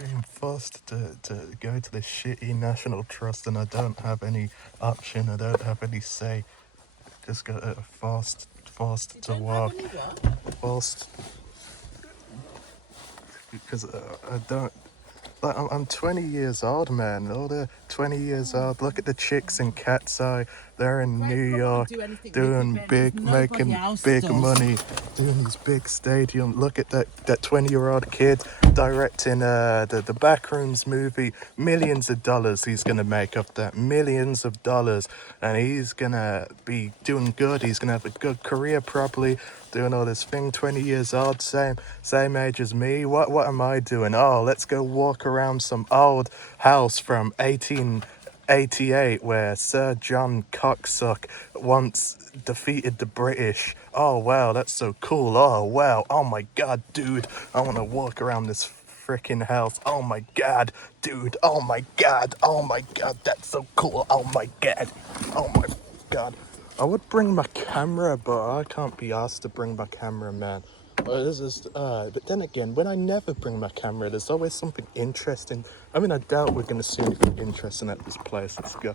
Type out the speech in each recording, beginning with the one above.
being forced to go to this shitty National Trust, and I don't have any option. I don't have any say. Just got forced to walk. Forced because I don't. Like, I'm 20 years old, man. All the 20 years old. Look at the chicks in Cat's Eye. They're in New York, doing big, making big money, doing these big stadiums. Look at that 20-year-old kid directing the Backrooms movie. Millions of dollars he's gonna make off that. Millions of dollars, and he's gonna be doing good. He's gonna have a good career, probably doing all this thing. 20 years old, same age as me. What am I doing? Oh, let's go walk around some old house from 1888 where Sir John Cocksuck once defeated the British. Oh wow, that's so cool. Oh wow, oh my god, dude, I want to walk around this freaking house. Oh my god, dude, oh my god, that's so cool. Oh my god, oh my god. I would bring my camera, but I can't be asked to bring my camera, man. But then again, when I never bring my camera, there's always something interesting. I mean, I doubt we're gonna see anything interesting at this place. Let's go.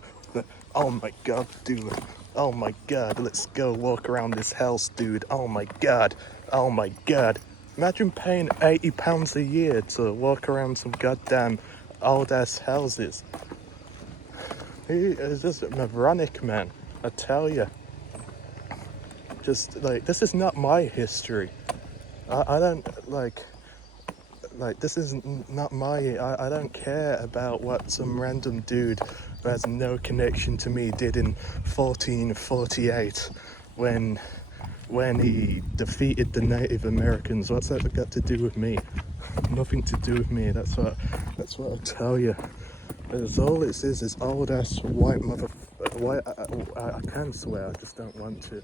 Oh my god, dude. Oh my god, let's go walk around this house, dude. Oh my god. Oh my god. Imagine paying £80 a year to walk around some goddamn old ass houses. It's just moronic, man. I tell you. Just like, this is not my history. I don't like this is not my. I don't care about what some random dude who has no connection to me did in 1448 when he defeated the Native Americans. What's that got to do with me? Nothing to do with me. That's what I'll tell you. That's all it is old ass white mother. White. I can swear. I just don't want to.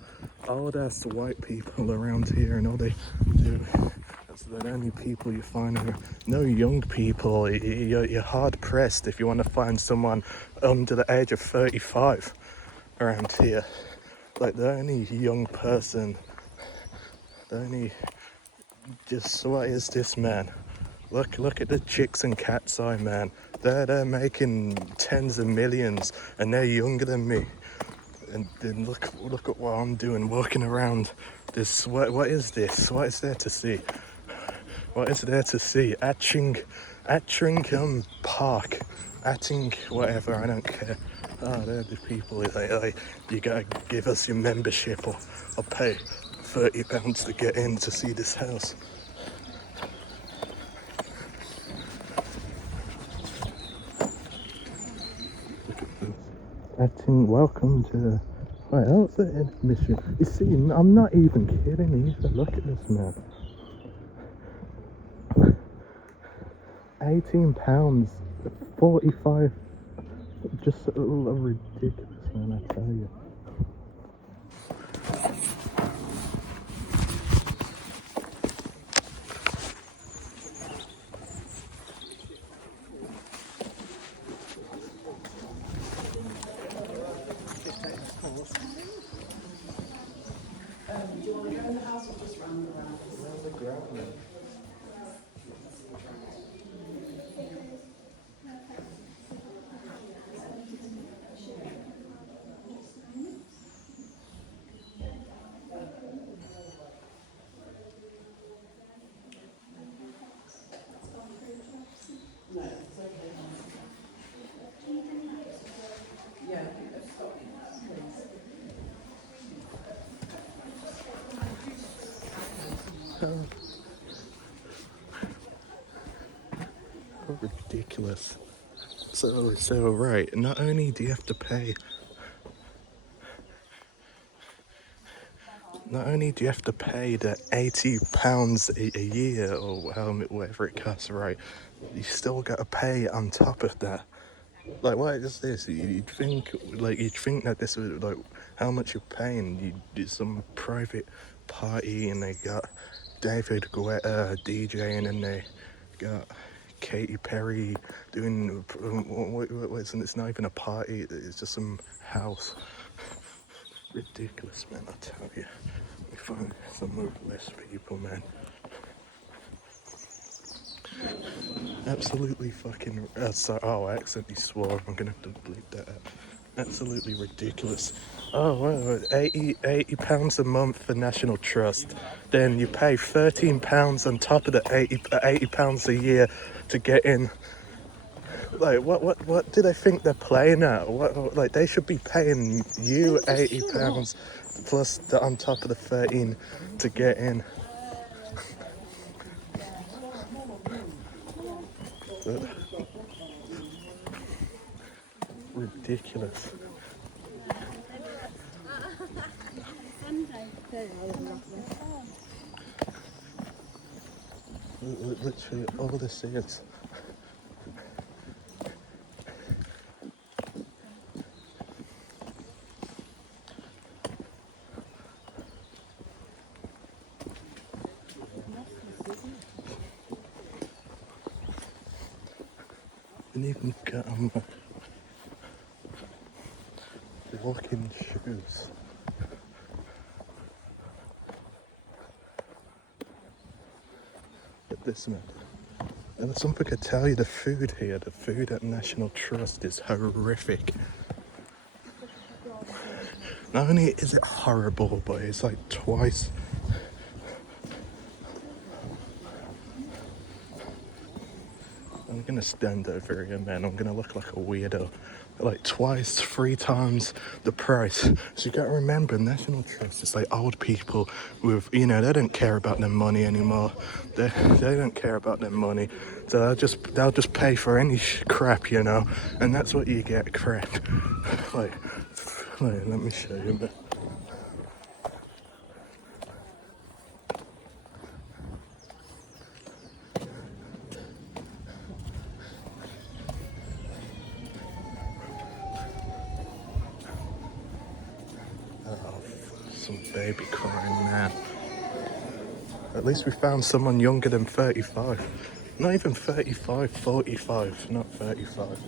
Old ass white people around here, and all they do. That's the only people you find here. No young people. You're hard pressed if you want to find someone under the age of 35 around here. Like the only young person. The only. Just what is this, man? Look at the chicks in Cat's Eye, man. They're making tens of millions, and they're younger than me. And then look at what I'm doing, walking around this. What is this? What is there to see? What is there to see? Attringham Park, Atting, whatever. I don't care. Oh, they're the people. Like, you gotta give us your membership, or I'll pay £30 to get in to see this house. Welcome to. Wait, what's the admission? You see, I'm not even kidding either. Look at this, man. £18, 45. Just a little ridiculous, man. I tell you. Do you want to go in the house or just run around? Where's the ground? No, it's okay. Yeah, stop, please. How ridiculous. So right. Not only do you have to pay. Not only do you have to pay the £80 a year, or whatever it costs, right? You still got to pay on top of that. Like, what is this? You'd think that this was like how much you're paying. You do some private party, and they got David Guetta DJing, and they got Katy Perry doing. It's not even a party. It's just some house. Ridiculous, man. I tell you. We find some less people, man. Absolutely fucking. So, oh, I accidentally swore. I'm gonna have to bleep that out. Absolutely ridiculous. Oh, well, 80 pounds a month for National Trust. Then you pay £13 on top of the 80 pounds a year to get in. Like, what do they think they're playing at? Like, they should be paying you £80 plus on top of the 13 to get in. Ridiculous. Literally, all this is. Didn't even get on my walking shoes. But this man. And something I tell you, the food here, the food at National Trust is horrific. Not only is it horrible, but it's like twice. I'm gonna stand over here, man. I'm gonna look like a weirdo. Like twice, 3 times the price. So you gotta remember, National Trust is like old people with, they don't care about their money anymore. They don't care about their money. So they'll just pay for any crap, and that's what you get, crap. like, let me show you, man. Some baby crying man. At least we found someone younger than 35. Not even 35, 45, not 35.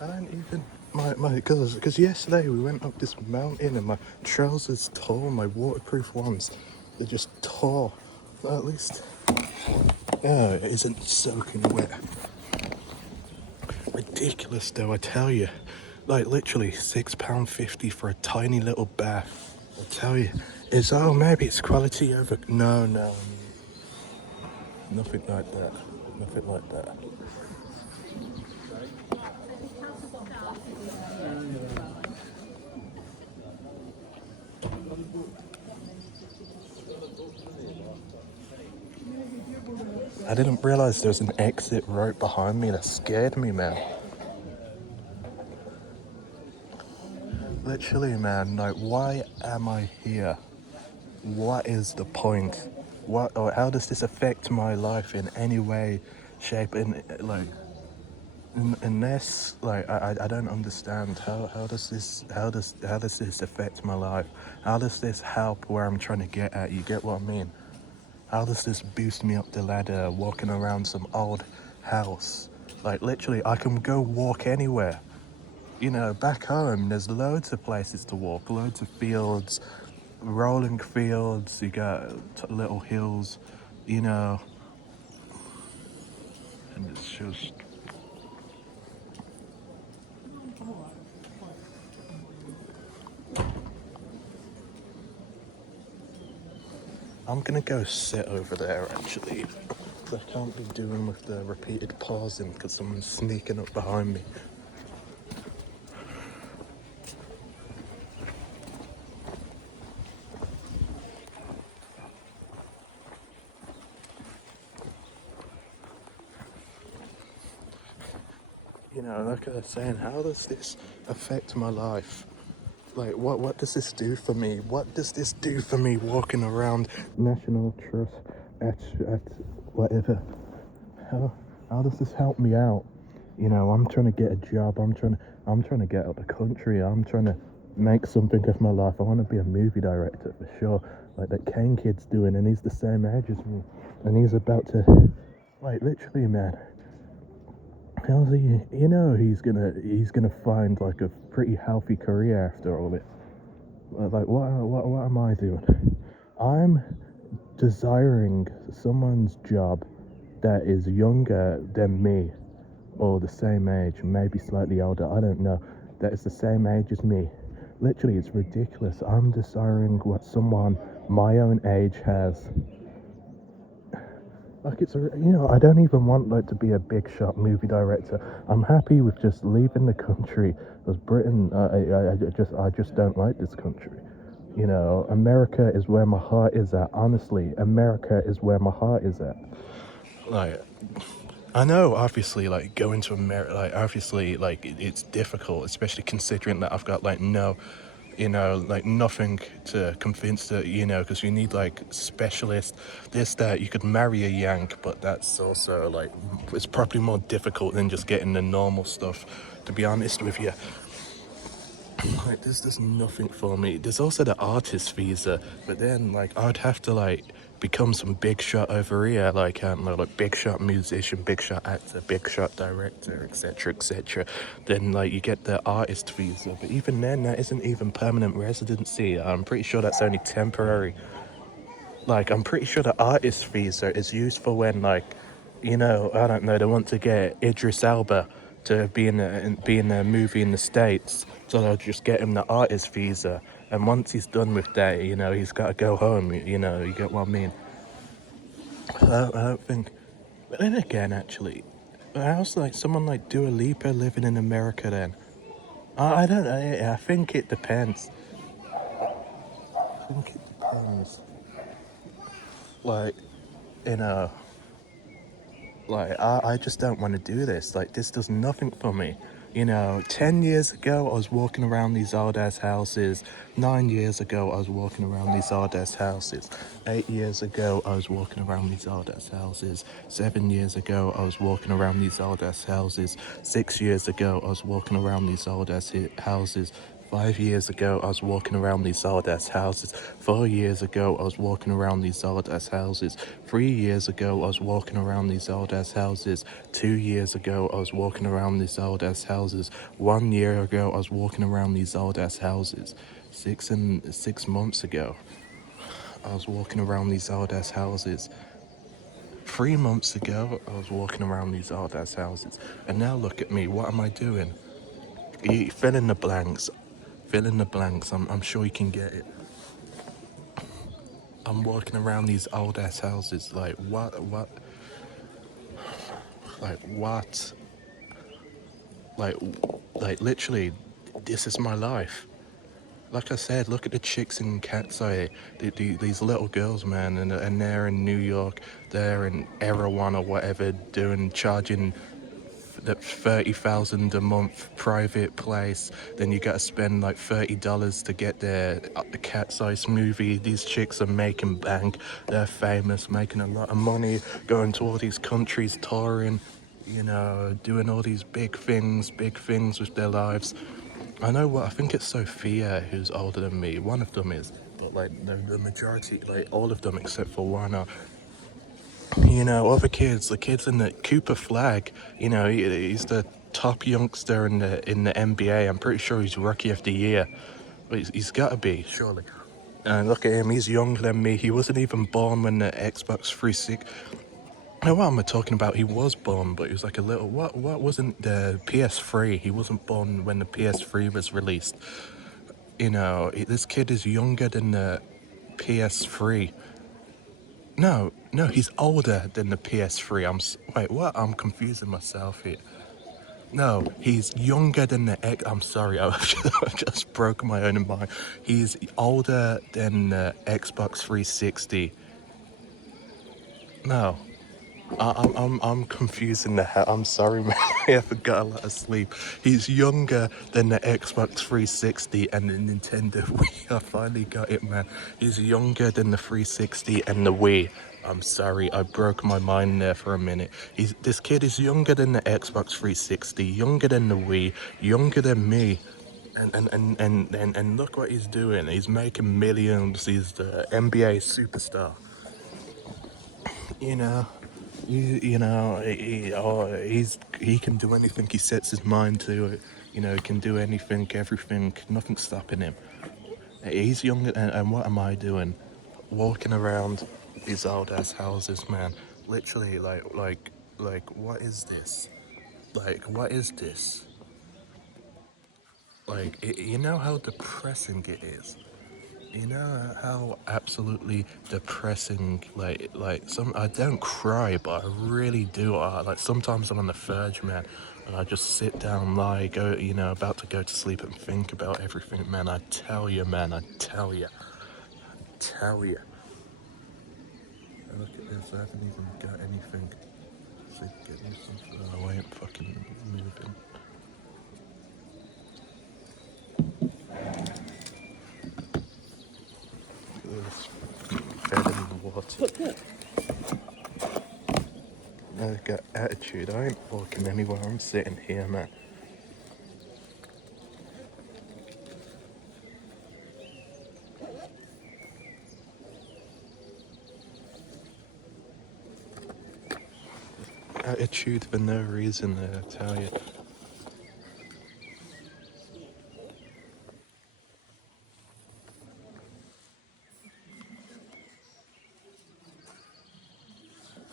I don't even because yesterday we went up this mountain and my trousers tore, my waterproof ones, they just tore. Well, at least, yeah, it isn't soaking wet. Ridiculous though, I tell you. Like literally £6.50 for a tiny little bath. I tell you, maybe it's quality over. No, nothing like that. Nothing like that. I didn't realize there was an exit right behind me. That scared me, man. Literally, man. Like, why am I here? What is the point? What or how does this affect my life in any way, shape, unless I don't understand how does this affect my life? How does this help where I'm trying to get at? You get what I mean? How does this boost me up the ladder walking around some old house? Like literally, I can go walk anywhere. Back home, there's loads of places to walk, loads of fields, rolling fields. You got little hills, and it's just. I'm gonna go sit over there actually. I can't be doing with the repeated pausing because someone's sneaking up behind me. Like I was saying, how does this affect my life? Like, what does this do for me? What does this do for me walking around National Trust at whatever? how does this help me out? You know, I'm trying to get a job. I'm trying to get out of the country. I'm trying to make something of my life. I want to be a movie director for sure, like that Kane kid's doing, and he's the same age as me, and he's about to, like, literally, man. How's he? You know, he's gonna find like a pretty healthy career after all it. Like, what am I doing? I'm desiring someone's job that is younger than me, or the same age, maybe slightly older, I don't know, that is the same age as me. Literally, it's ridiculous. I'm desiring what someone my own age has. Like, I don't even want like to be a big shot movie director. I'm happy with just leaving the country, because Britain, I just don't like this country. You know, America is where my heart is at. Honestly, America is where my heart is at. Like, I know, obviously, like, going to America, like, obviously, like, it's difficult, especially considering that I've got, like, no, like, nothing to convince the, because you need, like, specialists, this, that. You could marry a Yank, but that's also, like, it's probably more difficult than just getting the normal stuff, to be honest with you. Like, there's nothing for me. There's also the artist visa, but then, like, I'd have to, like, become some big shot over here, like big shot musician, big shot actor, big shot director, etc., etc. Then, like, you get the artist visa, but even then, that isn't even permanent residency. I'm pretty sure that's only temporary. Like, I'm pretty sure the artist visa is used for when, like, I don't know, they want to get Idris Elba to be in a movie in the States, so they'll just get him the artist visa, and once he's done with that, he's got to go home, you get what I mean? I don't think, but then again, actually, how's, like, someone like Dua Lipa living in America then? I don't know, I think it depends. I think it depends. Like, you know, like, I just don't want to do this. Like, this does nothing for me. 10 years ago, I was walking around these old ass houses. 9 years ago, I was walking around these old ass houses. 8 years ago, I was walking around these old ass houses. 7 years ago, I was walking around these old ass houses. 6 years ago, I was walking around these old ass houses. 5 years ago, I was walking around these old ass houses. 4 years ago, I was walking around these old ass houses. 3 years ago, I was walking around these old ass houses. 2 years ago, I was walking around these old ass houses. 1 year ago, I was walking around these old ass houses. 6 months ago, I was walking around these old ass houses. 3 months ago, I was walking around these old ass houses. And now look at me, what am I doing? You fill in the blanks. Fill in the blanks. I'm sure you can get it. I'm walking around these old ass houses. Like, what? Like, what? Like, literally, this is my life. Like I said, look at the chicks in Cat's-Eye. These little girls, man, and they're in New York. They're in Erewhon or whatever, charging that $30,000 a month private place. Then you gotta spend like $30 to get the Cat's-Eye movie. These chicks are making bank. They're famous, making a lot of money, going to all these countries, touring, doing all these big things with their lives. I know what, I think it's Sophia who's older than me. One of them is, but like the majority, like all of them except for one are. Other kids, the kids in the Cooper Flag, he's the top youngster in the NBA. I'm pretty sure he's Rookie of the Year. But he's got to be, surely. And look at him, he's younger than me. He wasn't even born when the Xbox 360... What am I talking about? He was born, but he was like a little... What wasn't the PS3? He wasn't born when the PS3 was released. This kid is younger than the PS3. No, he's older than the PS3. Wait, what? I'm confusing myself here. No, he's younger than the I'm sorry, I just broke my own mind. He's older than the Xbox 360. No, I'm confusing the hell. I'm sorry, man. I forgot a lot of sleep. He's younger than the Xbox 360 and the Nintendo Wii. I finally got it, man. He's younger than the 360 and the Wii. I'm sorry, I broke my mind there for a minute. This kid is younger than the Xbox 360, younger than the Wii, younger than me. And look what he's doing. He's making millions. He's the NBA superstar. You know, he can do anything he sets his mind to. You know, he can do anything, everything. Nothing's stopping him. He's young, and what am I doing? Walking around these old ass houses, man. Literally, what is this? Like, what is this? Like, you know how depressing it is. You know how absolutely depressing, some, I don't cry, but I really do. Like sometimes I'm on the verge, man, and I just sit down, about to go to sleep and think about everything, man. I tell you, man, I tell you, tell you. Look at this, I haven't even got anything. So get me something. Oh, I ain't fucking moving. Look at this, fed in the water. I got attitude. I ain't walking anywhere. I'm sitting here, man. Attitude for no reason, I tell you.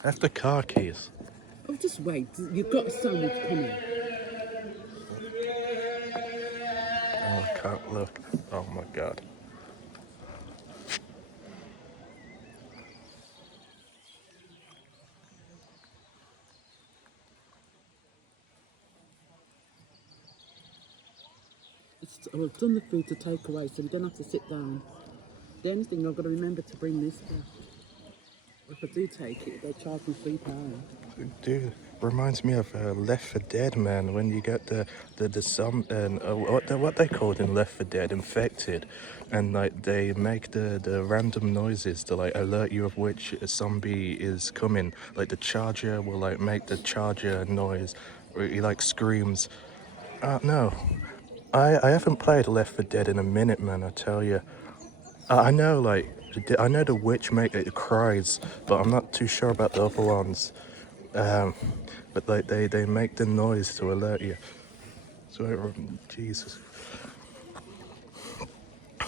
That's the car keys. Oh, just wait. You've got a sandwich coming. Oh, I can't look. Oh my god. I've done the food to take away, so we don't have to sit down. The only thing I've got to remember to bring this back. If I do take it, they charge me £3. Dude, reminds me of Left 4 Dead, man. When you get the some and what they called in Left 4 Dead, infected, and like they make the random noises to like alert you of which zombie is coming. Like the charger will like make the charger noise, or he like screams. No, I haven't played Left 4 Dead in a minute, man. I tell you. I know, I know the witch make it cries, but I'm not too sure about the other ones. Um, but like they make the noise to alert you. So Jesus.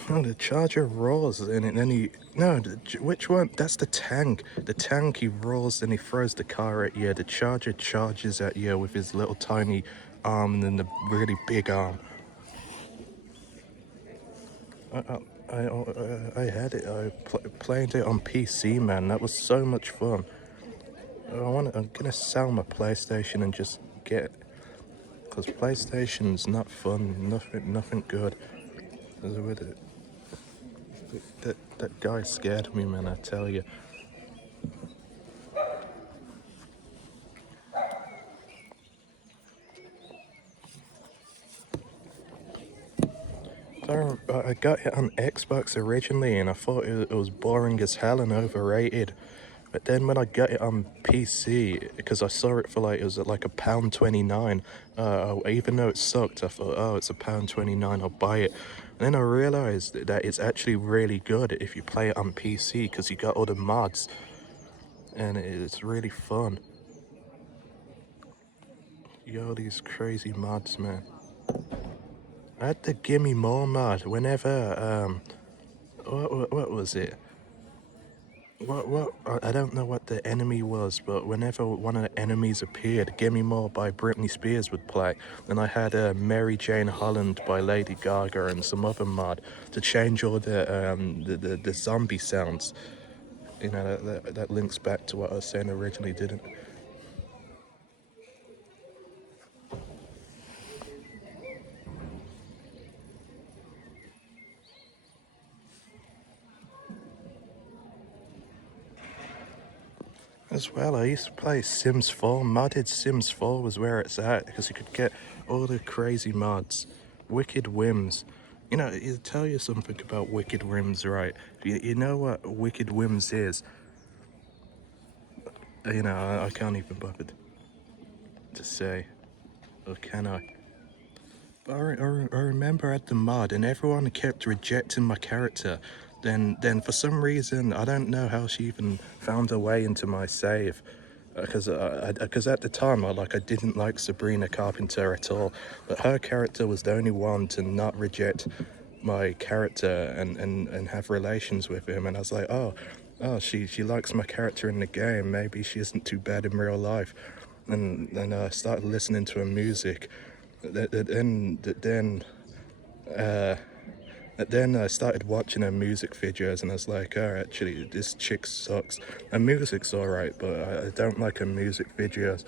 No, the charger roars and then he no, which one? That's the tank. The tank he roars and he throws the car at you. The charger charges at you with his little tiny arm and then the really big arm. I had it. I played it on PC, man. That was so much fun. I'm gonna sell my PlayStation and just get, cause PlayStation's not fun. Nothing good. With it. That guy scared me, man. I tell you. I got it on Xbox originally, and I thought it was boring as hell and overrated. But then when I got it on PC, because I saw it for it was at like £1.29. Even though it sucked, I thought, oh, it's £1.29, I'll buy it. And then I realized that it's actually really good if you play it on PC, because you got all the mods, and it's really fun. You got all these crazy mods, man. I had the Gimme More mod whenever, what was it? I don't know what the enemy was, but whenever one of the enemies appeared, Gimme More by Britney Spears would play. Then I had Mary Jane Holland by Lady Gaga and some other mod to change all the zombie sounds. You know, that links back to what I was saying originally, didn't it? As well, I used to play Sims 4. Modded Sims 4 was where it's at because you could get all the crazy mods. Wicked Whims. You know, it'll tell you something about Wicked Whims, right? You know what Wicked Whims is? You know, I can't even bother to say, or can I? But I remember at the mod, and everyone kept rejecting my character. Then for some reason, I don't know how she even found her way into my save. Because at the time, I didn't like Sabrina Carpenter at all. But her character was the only one to not reject my character and have relations with him. And I was like, she likes my character in the game. Maybe she isn't too bad in real life. And then I started listening to her music. Then I started watching her music videos, and I was like, oh, actually, this chick sucks. Her music's alright, but I don't like her music videos.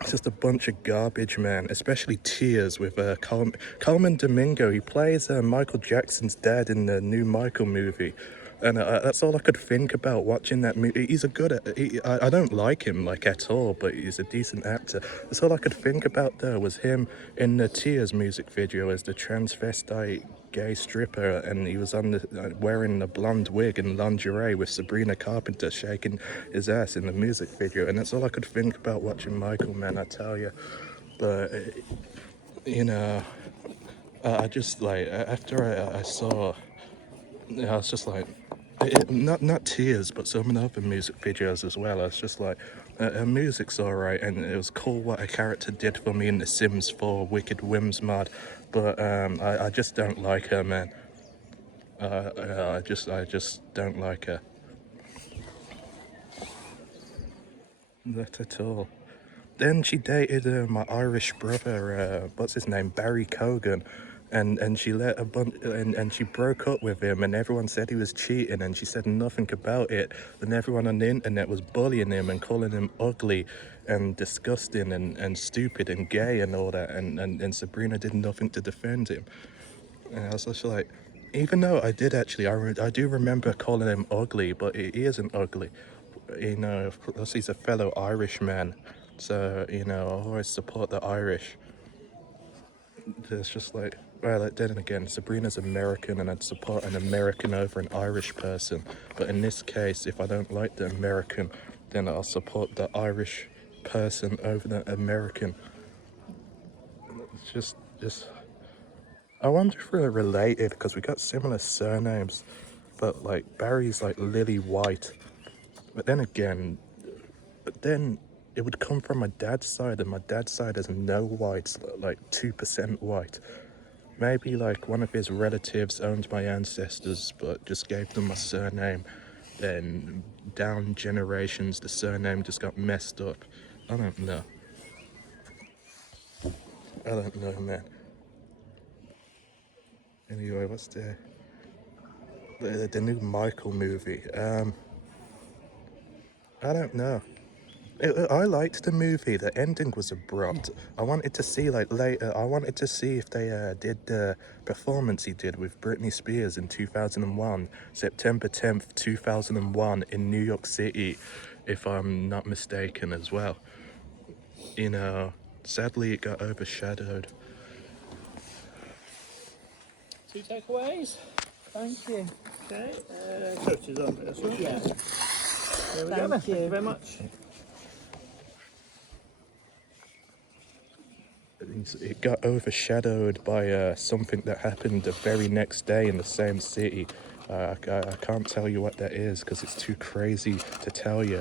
It's just a bunch of garbage, man. Especially Tears with Coleman Domingo. He plays Michael Jackson's dad in the new Michael movie. And that's all I could think about watching that movie. He's a good. I don't like him like at all, but he's a decent actor. That's all I could think about there was him in the Tears music video as the transvestite gay stripper, and he was on wearing a blonde wig and lingerie with Sabrina Carpenter shaking his ass in the music video. And that's all I could think about watching Michael, man. I tell you, but you know, I just like after I saw. Yeah, I was just like, not Tears, but some of the other music videos as well. I was just like, her music's alright, and it was cool what a character did for me in The Sims 4 Wicked Whims mod, but I just don't like her, man. I just don't like her. Not at all. Then she dated my Irish brother, what's his name, Barry Cogan, and she let a bunch and she broke up with him, and everyone said he was cheating, and she said nothing about it. And everyone on the internet was bullying him and calling him ugly and disgusting and stupid and gay and all that, and Sabrina did nothing to defend him. And I was just like, even though I did actually, I do remember calling him ugly, but he isn't ugly. You know, plus he's a fellow Irishman. So, you know, I always support the Irish. It's just like, well, then again, Sabrina's American, and I'd support an American over an Irish person. But in this case, if I don't like the American, then I'll support the Irish person over the American. It's just. I wonder if we're related because we got similar surnames, but like Barry's like Lily White. But then it would come from my dad's side, and my dad's side has no whites, like 2% white. Maybe like one of his relatives owned my ancestors, but just gave them my surname. Then down generations, the surname just got messed up. I don't know. I don't know, man. Anyway, what's the new Michael movie? I don't know. I liked the movie. The ending was abrupt. I wanted to see like later. I wanted to see if they did the performance he did with Britney Spears in 2001, September 10th, 2001, in New York City, if I'm not mistaken as well. You know, sadly it got overshadowed. 2 takeaways. Thank you. Okay. Coach is on this one. Yeah. There we go. Thank Thank you. you very much. It got overshadowed by something that happened the very next day in the same city. I can't tell you what that is because it's too crazy to tell you.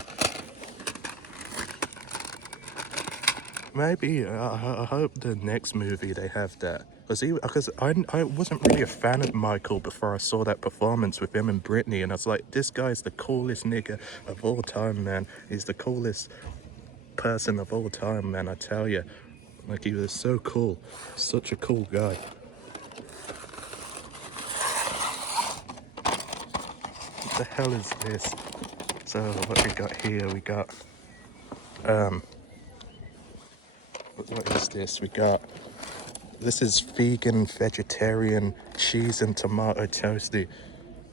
Maybe I hope the next movie they have that, because I wasn't really a fan of Michael before I saw that performance with him and Britney, and I was like, this guy's the coolest nigga of all time, man. He's the coolest person of all time, man. I tell you, like he was so cool, such a cool guy. What the hell is this? So what we got here? We got what is this? This is vegan, vegetarian cheese and tomato toasty.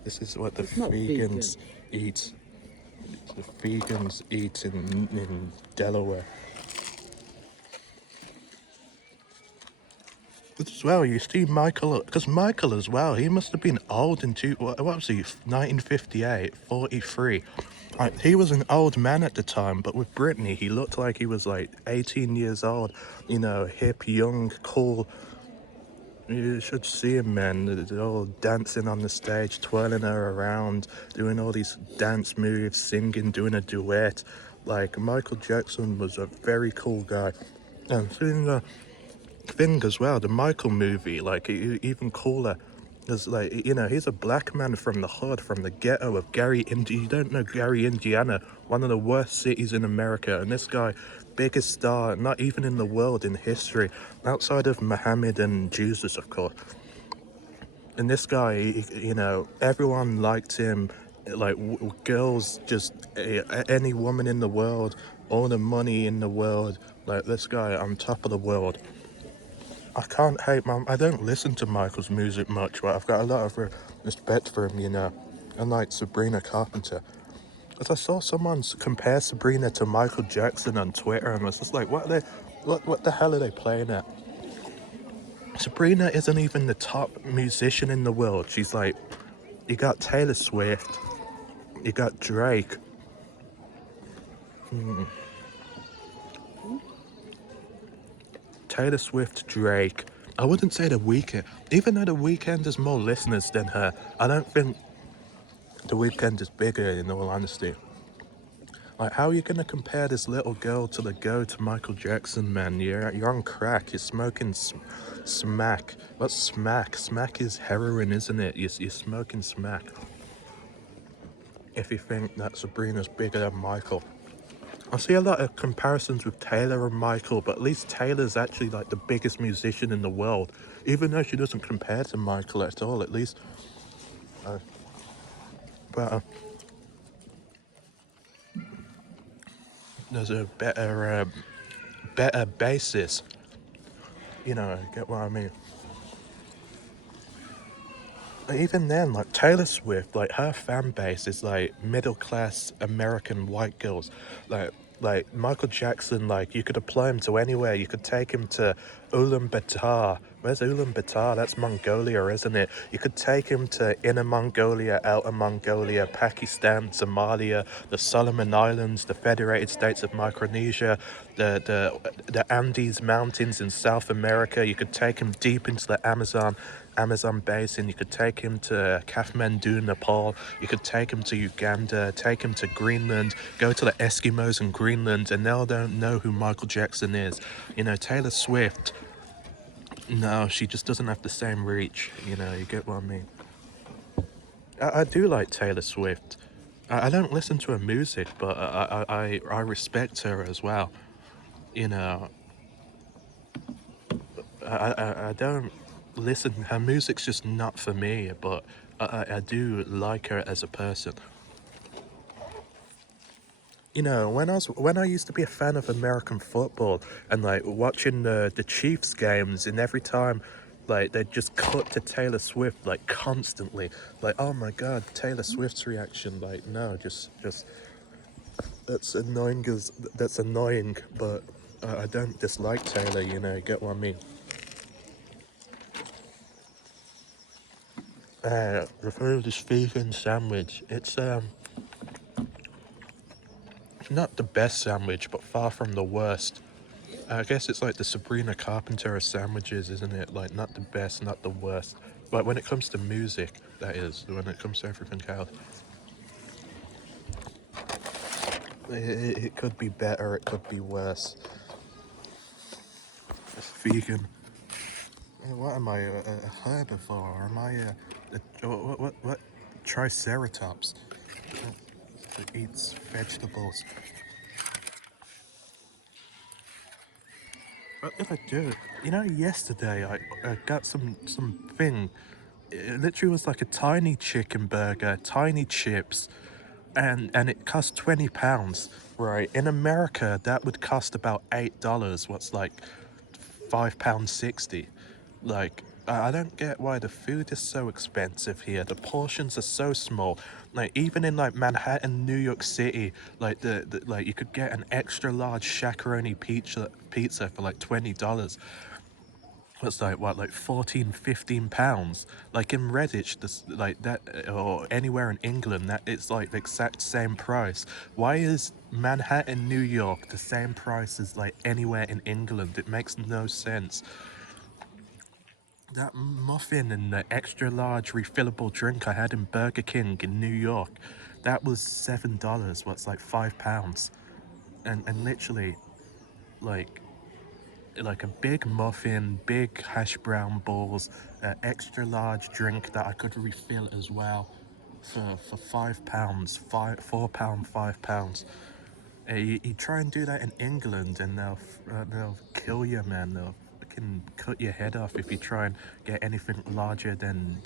This is what the It's not vegans eat. The vegans eat in Delaware. As well, you see Michael, because Michael as well, he must have been old in what was he, 1958, 43. Like, he was an old man at the time, but with Britney, he looked like he was like 18 years old, you know, hip, young, cool. You should see him, man. They're all dancing on the stage, twirling her around, doing all these dance moves, singing, doing a duet. Like, Michael Jackson was a very cool guy. And seeing the thing as well, the Michael movie, like, even cooler. Is like, you know, he's a black man from the hood, from the ghetto of Gary, Indiana. You don't know Gary, Indiana, one of the worst cities in America. And this guy, biggest star, not even in the world, in history, outside of Muhammad and Jesus, of course. And this guy, you know, everyone liked him. Like, girls, just any woman in the world, all the money in the world. Like, this guy on top of the world. I can't hate my. I don't listen to Michael's music much, but I've got a lot of respect for him, you know. Unlike Sabrina Carpenter. Because I saw someone compare Sabrina to Michael Jackson on Twitter, and I was just like, what the hell are they playing at? Sabrina isn't even the top musician in the world. She's like, you got Taylor Swift, you got Drake. Taylor Swift, Drake. I wouldn't say The Weeknd. Even though The Weeknd has more listeners than her, I don't think The Weeknd is bigger, in all honesty. Like, how are you gonna compare this little girl to the GOAT, to Michael Jackson, man? You're on crack. You're smoking smack. What's smack? Smack is heroin, isn't it? You're smoking smack. If you think that Sabrina's bigger than Michael. I see a lot of comparisons with Taylor and Michael, but at least Taylor's actually like the biggest musician in the world. Even though she doesn't compare to Michael at all, at least. But there's a better basis. You know, get what I mean? Even then, like Taylor Swift, like her fan base is like middle class American white girls. Like Michael Jackson, like you could apply him to anywhere. You could take him to Ulaanbaatar. Where's Ulaanbaatar? That's Mongolia, isn't it? You could take him to Inner Mongolia, Outer Mongolia, Pakistan, Somalia, the Solomon Islands, the Federated States of Micronesia, the Andes Mountains in South America. You could take him deep into the Amazon basin. You could take him to Kathmandu, Nepal. You could take him to Uganda, take him to Greenland, go to the Eskimos in Greenland, and they don't know who Michael Jackson is. You know, Taylor Swift, no, she just doesn't have the same reach. You know, you get what I mean? I do like Taylor Swift. I don't listen to her music, but I respect her as well. You know, I don't listen. Her music's just not for me, but I do like her as a person. You know, when I used to be a fan of American football and like watching the Chiefs games, and every time like they just cut to Taylor Swift like constantly, like, oh my God, Taylor Swift's reaction, like, no, just that's annoying, but I don't dislike Taylor. You know, get what I mean? Refer to this vegan sandwich. It's not the best sandwich, but far from the worst. I guess it's like the Sabrina Carpenter of sandwiches, isn't it? Like, not the best, not the worst. But when it comes to music, that is. When it comes to everything else, it could be better, it could be worse. It's vegan. What am I, a herbivore? Am I what? Triceratops. That eats vegetables. What did I do? You know, yesterday I got some thing. It literally was like a tiny chicken burger, tiny chips, and it cost £20. Right, in America that would cost about $8. What's like £5.60. Like, I don't get why the food is so expensive here. The portions are so small. Like, even in like Manhattan, New York City, like the like you could get an extra large shakaroni pizza for like $20. what's like 14, 15 pounds. Like in Redditch, this like that, or anywhere in England, that it's like the exact same price. Why is Manhattan, New York the same price as like anywhere in England? It makes no sense. That muffin and the extra large refillable drink I had in Burger King in New York, that was $7. What's like £5, and literally like a big muffin, big hash brown balls, extra large drink that I could refill as well for £5, £4, £5. You try and do that in England, and they'll kill you, man. They'll fucking cut your head off if you try and get anything larger than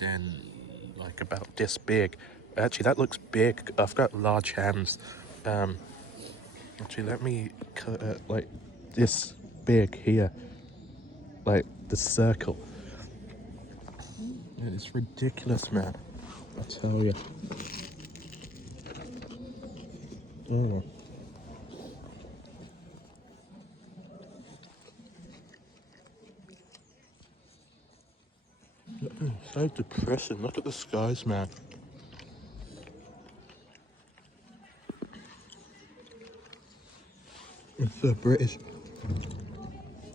like about this big. Actually, that looks big. I've got large hands. Actually, let me cut it like this big here, like the circle. It's ridiculous, man. I tell you. Oh. So depressing. Look at the skies, man. It's so British.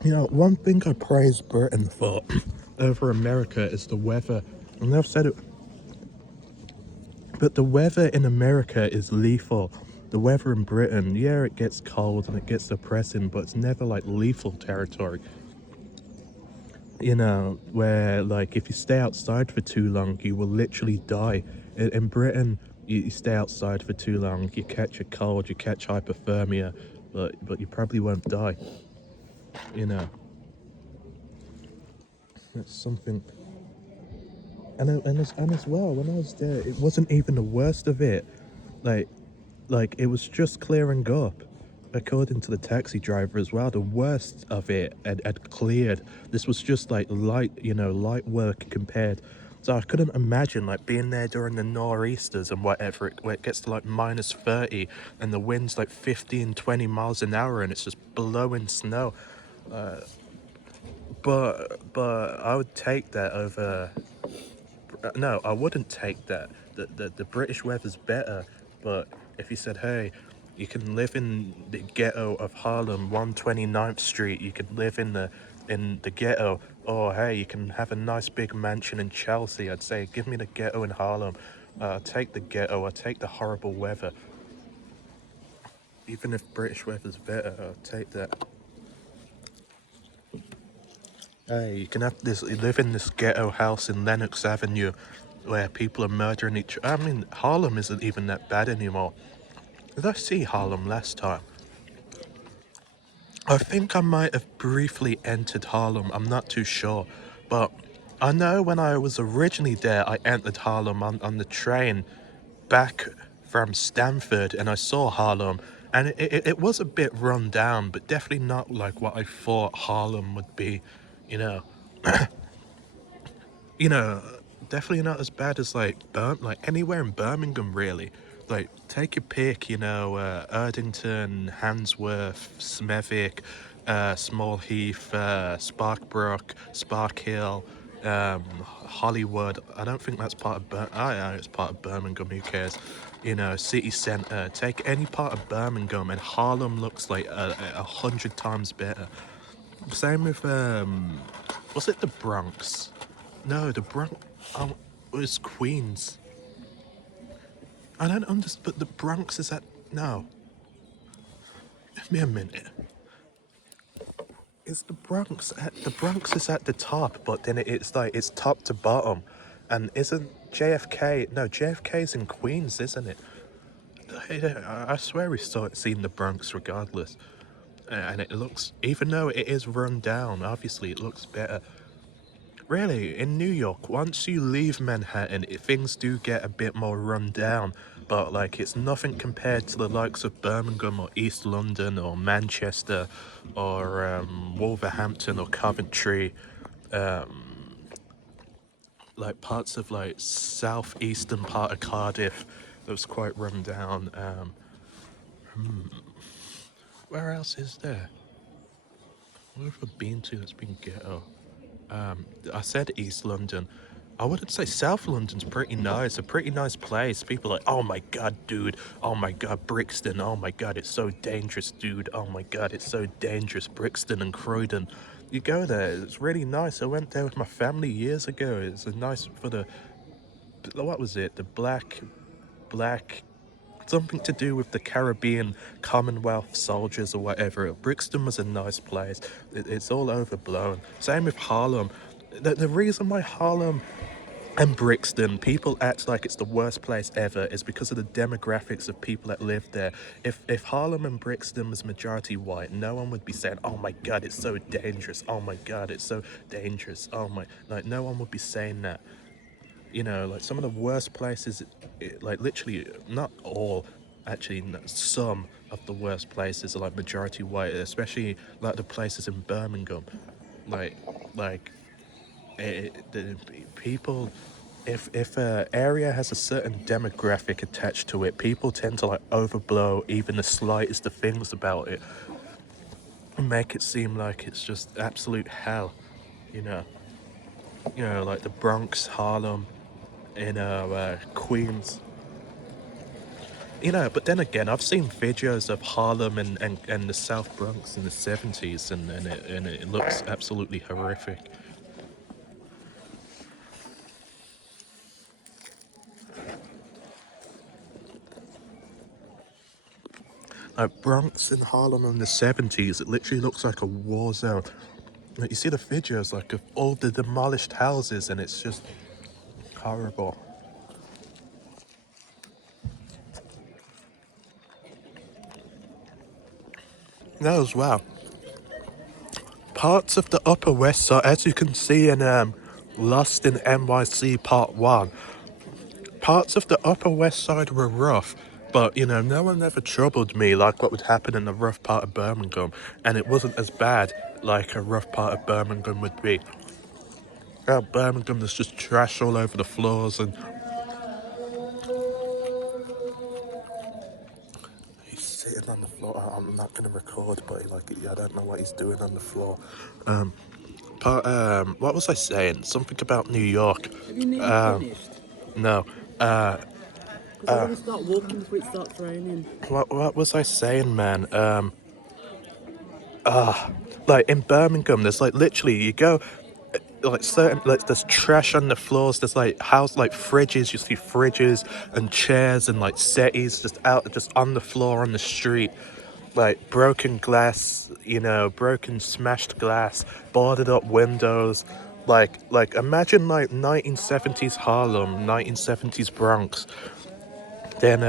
You know, one thing I praise Britain for over America is the weather. And I've said it, but the weather in America is lethal. The weather in Britain, yeah, it gets cold and it gets depressing, but it's never like lethal territory. You know, where like if you stay outside for too long, you will literally die. In Britain, you stay outside for too long, you catch a cold, you catch hypothermia, but you probably won't die. You know, that's something. And as well, when I was there, it wasn't even the worst of it. Like, like it was just clearing up. According to the taxi driver as well, the worst of it had cleared. This was just like light, you know, light work compared. So I couldn't imagine like being there during the nor'easters and whatever, where it gets to like -30 and the wind's like 15, 20 miles an hour and it's just blowing snow. But I would take that over. No, I wouldn't take that. The British weather's better, but if you said, hey, you can live in the ghetto of Harlem, 129th Street, you can live in the ghetto, or hey, you can have a nice big mansion in Chelsea, I'd say, give me the ghetto in Harlem. I'll take the ghetto, I'll take the horrible weather. Even if British weather's better, I'll take that. Hey, you can have this. You live in this ghetto house in Lenox Avenue, where people are murdering each. I mean, Harlem isn't even that bad anymore. Did I see Harlem last time? I think I might have briefly entered Harlem. I'm not too sure, but I know when I was originally there, I entered Harlem on the train back from Stamford, and I saw Harlem, and it was a bit run down, but definitely not like what I thought Harlem would be. You know. you know, definitely not as bad as like anywhere in Birmingham really. Like take your pick, you know, Erdington, Handsworth, Smethwick, Small Heath, Sparkbrook, Sparkhill, Hollywood. I don't think that's part of I know it's part of Birmingham, who cares? You know, city centre. Take any part of Birmingham and Harlem looks like 100 times better. Same with was it the Bronx? No, the Bronx was Queens. I don't understand, but the Bronx is at no. Give me a minute. Is the Bronx is at the top, but then it's like it's top to bottom, and isn't JFK? No, JFK's in Queens, isn't it? I swear we seen the Bronx regardless, and it looks, even though it is run down, obviously it looks better. Really, in New York, once you leave Manhattan, things do get a bit more run down, but like it's nothing compared to the likes of Birmingham or East London or Manchester or Wolverhampton or Coventry, like parts of like southeastern part of Cardiff that was quite run down. Where else is there? Where have I been to that's been ghetto? I said East London. I wouldn't say South London's pretty nice, a pretty nice place. People are like, oh my god, dude. Oh my god, Brixton. Oh my god, it's so dangerous, dude. Oh my god, it's so dangerous. Brixton and Croydon. You go there, it's really nice. I went there with my family years ago. It's a nice for the, what was it? The black, something to do with the Caribbean Commonwealth soldiers or whatever. Brixton was a nice place. It's all overblown. Same with Harlem. The reason why Harlem and Brixton, people act like it's the worst place ever is because of the demographics of people that live there. If Harlem and Brixton was majority white, no one would be saying, "Oh my God, it's so dangerous. Oh my God, it's so dangerous. Oh my," like no one would be saying that. You know, like some of the worst places, like literally not all, actually some of the worst places are like majority white, especially like the places in Birmingham, like like the people, if a area has a certain demographic attached to it, people tend to like overblow even the slightest of things about it and make it seem like it's just absolute hell, you know. You know, like the Bronx, Harlem, Queens. You know, but then again, I've seen videos of Harlem and the South Bronx in the 70s, and it looks absolutely horrific. Like Bronx and Harlem in the 70s, it literally looks like a war zone. Like, you see the videos like of all the demolished houses, and it's just horrible. No, as well. Parts of the Upper West Side, as you can see in Lost in NYC Part 1, parts of the Upper West Side were rough, but you know, no one ever troubled me like what would happen in the rough part of Birmingham, and it wasn't as bad like a rough part of Birmingham would be. Birmingham, there's just trash all over the floors, and he's sitting on the floor. I'm not gonna record, but I don't know what he's doing on the floor. What was I saying? Something about New York. Have you nearly finished? No. Because I want to start walking before it starts raining. What was I saying, man? Like in Birmingham, there's like literally you go, like certain like there's trash on the floors. There's like house like fridges. You see fridges and chairs and like settees just on the floor on the street. Like broken glass, you know, broken smashed glass, boarded up windows. Like imagine like 1970s Harlem, 1970s Bronx, then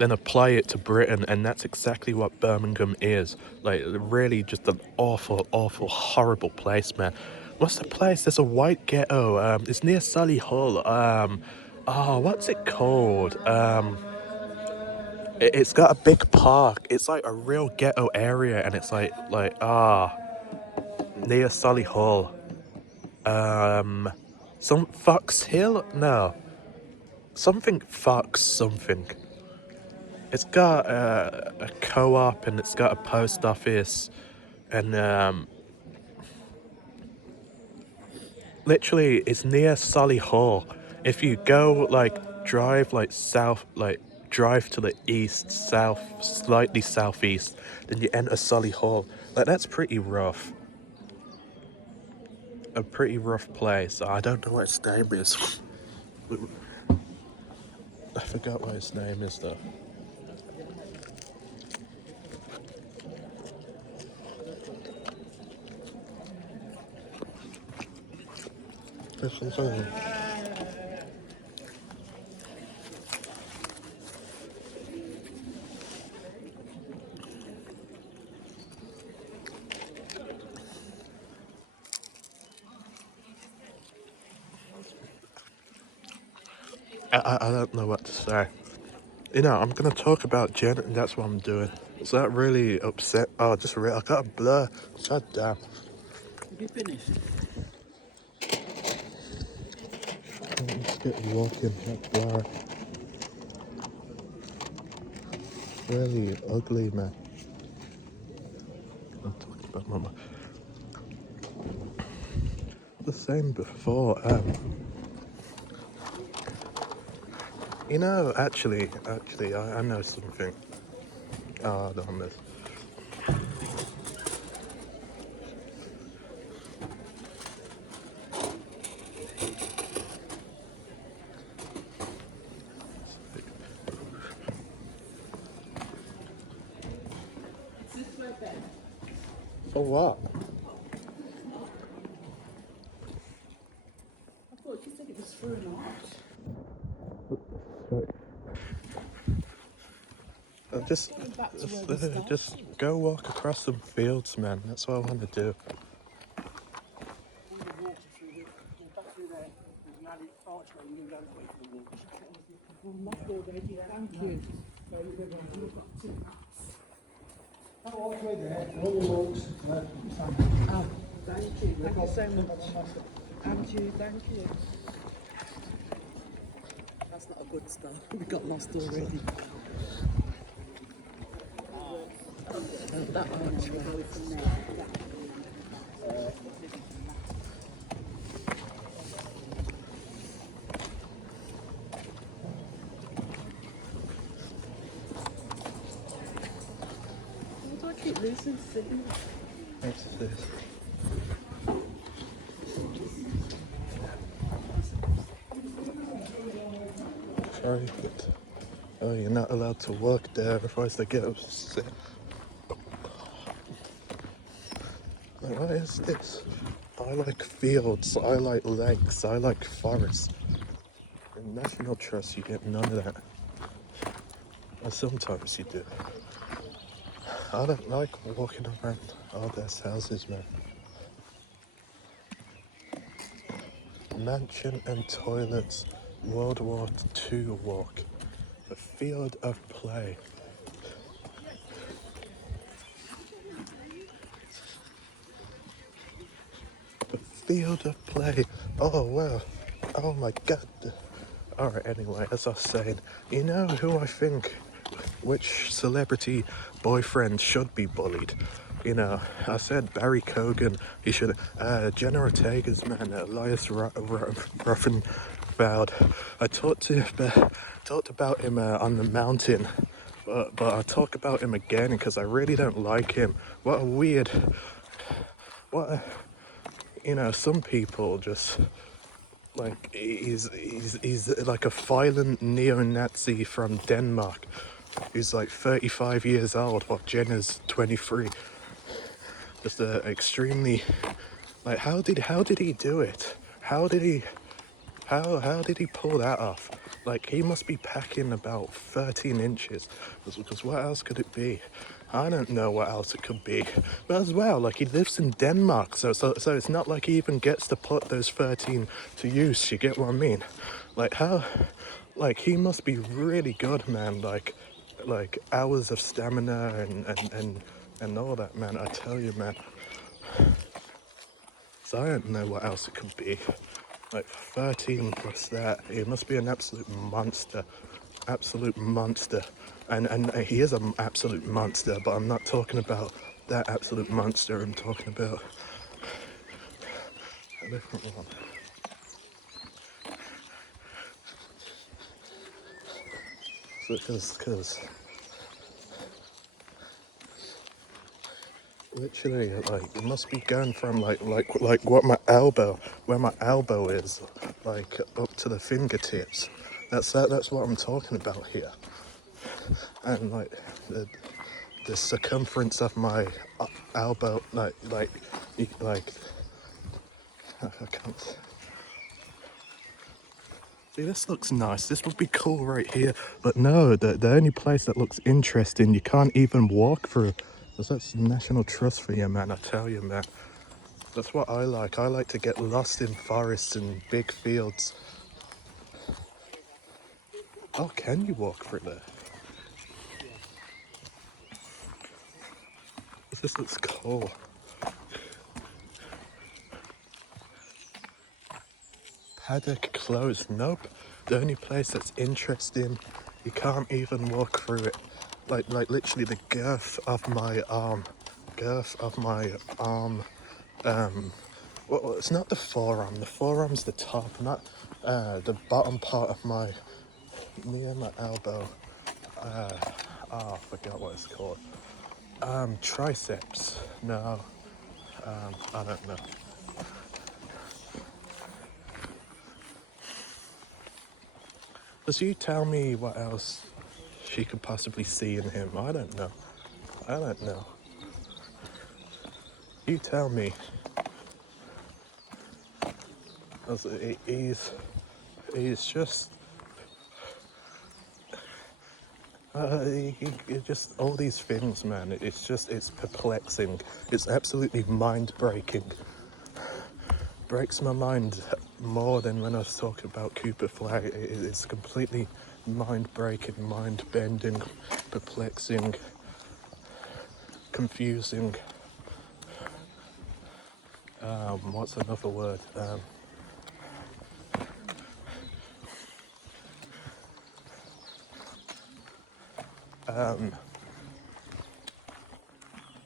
apply it to Britain, and that's exactly what Birmingham is. Like really just an awful horrible place, man. What's the place? There's a white ghetto. It's near Solihull. What's it called? It's got a big park. It's like a real ghetto area, and it's near Solihull. Some Fox Hill? No, something Fox something. It's got a co-op, and it's got a post office, and literally it's near Solihull. If you go drive to the east, south, slightly southeast, then you enter Solihull. Like that's pretty rough. A pretty rough place. I don't know what its name is. I forgot what its name is though. There's something. I don't know what to say. You know, I'm gonna talk about Jen, and that's what I'm doing. Is that really upset? Oh, I got a blur. Shut down. Have you finished? Let's get walking. That blur. Really ugly, man. I'm talking about mama. the same before. You know, actually, I know something. Oh, damn this. For what? I thought you said it was through an arch. Just, Back to where we started. just go walk across some fields, man. That's what I want to do. Thank you. Oh, thank you. Thank you so much. Thank you. Thank you. That's not a good start. We got lost already. That archway. Why do I keep losing signal? What's this? Sorry, but oh, you're not allowed to work there, otherwise they get upset. Like, what is this? I like fields, I like lakes, I like forests. In National Trust, you get none of that. Or sometimes you do. I don't like walking around others' houses, man. Mansion and toilets, World War II walk. The field of play. The field of play. Oh, wow. Oh, my God. Alright, anyway, as I was saying, you know who I think, which celebrity boyfriend should be bullied? You know, I said Barry Cogan, he should, Jenna Ortega's man, Elias Ruffenfeld. I talked about him on the mountain, but I'll talk about him again because I really don't like him. What a weird, what a, you know, some people just, like, he's like a violent neo-Nazi from Denmark who's like 35 years old while Jenna's 23. Just a extremely, like, how did he do it? How did he pull that off? Like, he must be packing about 13 inches because what else could it be? I don't know what else it could be. But as well, like, he lives in Denmark, so it's not like he even gets to put those 13 to use, you get what I mean? Like, how, like, he must be really good, man, like hours of stamina and all that, man, I tell you, man. So I don't know what else it could be. Like 13 plus that, he must be an absolute monster. Absolute monster. And he is an absolute monster, but I'm not talking about that absolute monster, I'm talking about a different one. Because literally, like, it must be going from like what my elbow, where my elbow is, like up to the fingertips. That's what I'm talking about here. And like the circumference of my elbow, like I can't. See, this looks nice. This would be cool right here. But no, the only place that looks interesting, you can't even walk through. Because that's National Trust for you, man. I tell you, man. That's what I like. I like to get lost in forests and big fields. Oh, can you walk through there? This looks cool. Paddock closed. Nope. The only place that's interesting, you can't even walk through it. Like literally the girth of my arm, Well, it's not the forearm. The forearm's the top, not the bottom part of my near my elbow. I forgot what it's called. Triceps. No, I don't know. Does you tell me what else she could possibly see in him? I don't know. I don't know. You tell me. 'Cause he's just just all these things, man. It's perplexing. It's absolutely mind breaking. Breaks my mind more than when I was talking about Cooper Flag. It's completely mind breaking, mind bending, perplexing, confusing. What's another word?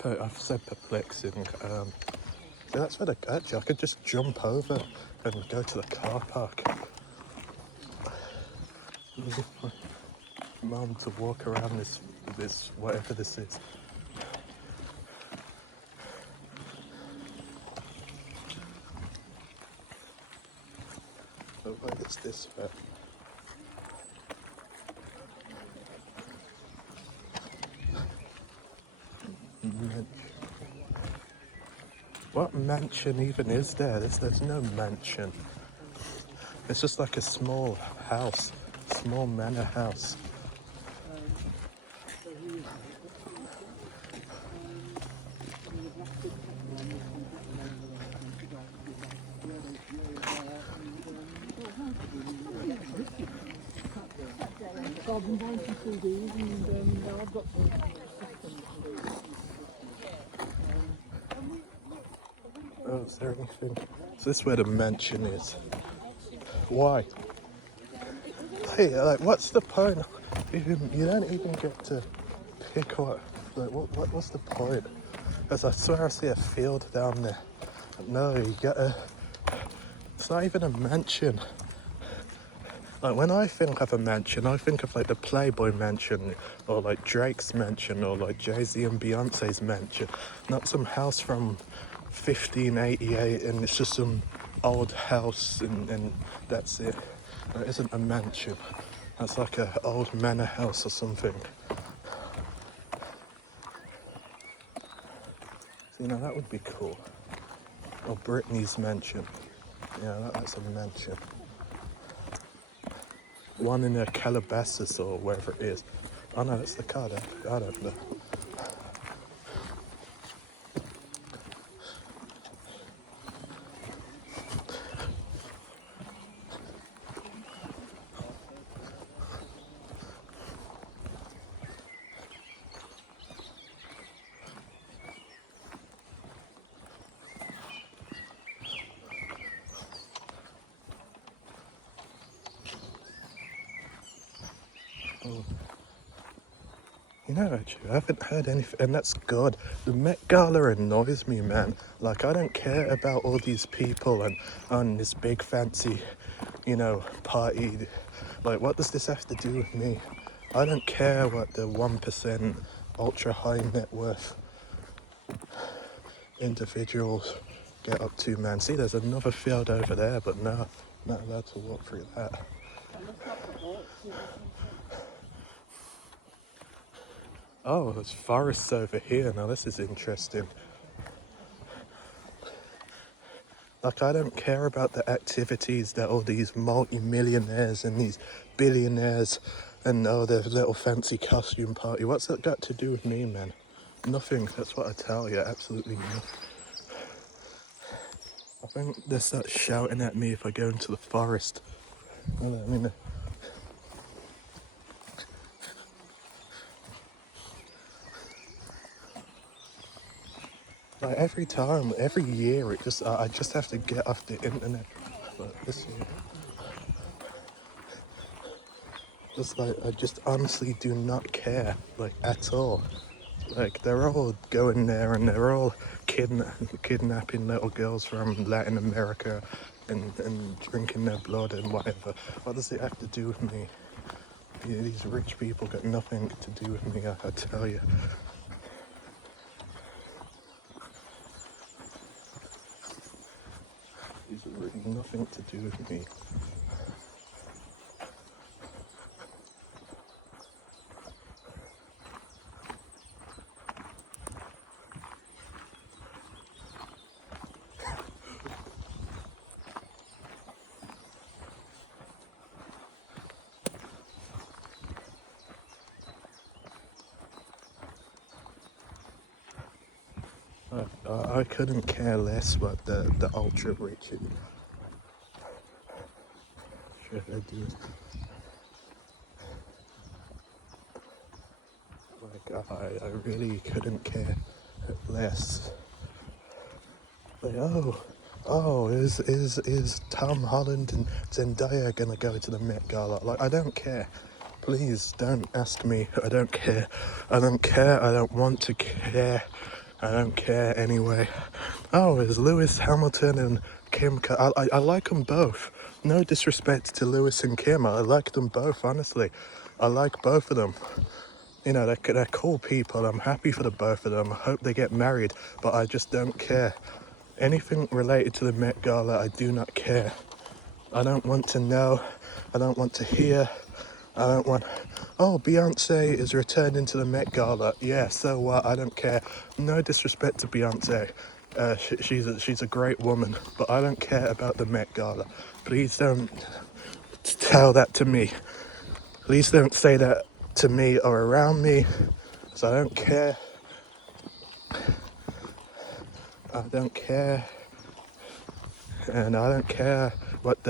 I've said perplexing. So that's where actually I could just jump over and go to the car park. Mum to walk around this whatever this is. Oh, wait, it's this way. What mansion even is there? There's no mansion. It's just like a small house, small manor house. Oh, is there anything? Is this where the mansion is? Why? Hey, like, what's the point? You don't even get to pick what's the point? Because I swear I see a field down there. No, you gotta. It's not even a mansion. Like, when I think of a mansion, I think of like the Playboy mansion, or like Drake's mansion, or like Jay-Z and Beyonce's mansion. Not some house from 1588 and it's just some old house and that's it. That isn't a mansion. That's like an old manor house or something. So, that would be cool. Or Britney's mansion. Yeah, that's a mansion. One in a Calabasas or wherever it is. Oh no, it's the car there. I don't know. Actually, I haven't heard anything, and that's good. The Met Gala annoys me, man. Like, I don't care about all these people and this big fancy, party. Like, what does this have to do with me? I don't care what the 1% ultra high net worth individuals get up to, man. See, there's another field over there, but no, not allowed to walk through that. Oh, there's forests over here. Now this is interesting. Like, I don't care about the activities that all these multi-millionaires and these billionaires and their little fancy costume party. What's that got to do with me, man? Nothing. That's what I tell you. Absolutely nothing. I think they start shouting at me if I go into the forest. I mean, like every year, I just have to get off the internet. But this year, just like I just honestly do not care, like, at all. Like, they're all going there and they're all kidnapping little girls from Latin America and drinking their blood and whatever. What does it have to do with me? Yeah, these rich people got nothing to do with me, I tell you. These are really nothing to do with me. I couldn't care less what the ultra rich and shit they do. Like I really couldn't care less. Like is Tom Holland and Zendaya gonna go to the Met Gala? Like I don't care. Please don't ask me. I don't care. I don't care. I don't want to care. I don't care anyway. Oh, is Lewis Hamilton and Kim? I like them both. No disrespect to Lewis and Kim. I like them both, honestly. I like both of them. You know, they're cool people. I'm happy for the both of them. I hope they get married, but I just don't care. Anything related to the Met Gala, I do not care. I don't want to know. I don't want to hear. I don't want. Oh, Beyonce is returning to the Met Gala. Yeah, so what? I don't care. No disrespect to Beyonce. She's a great woman, but I don't care about the Met Gala. Please don't tell that to me. Please don't say that to me or around me, because I don't care. I don't care. And I don't care what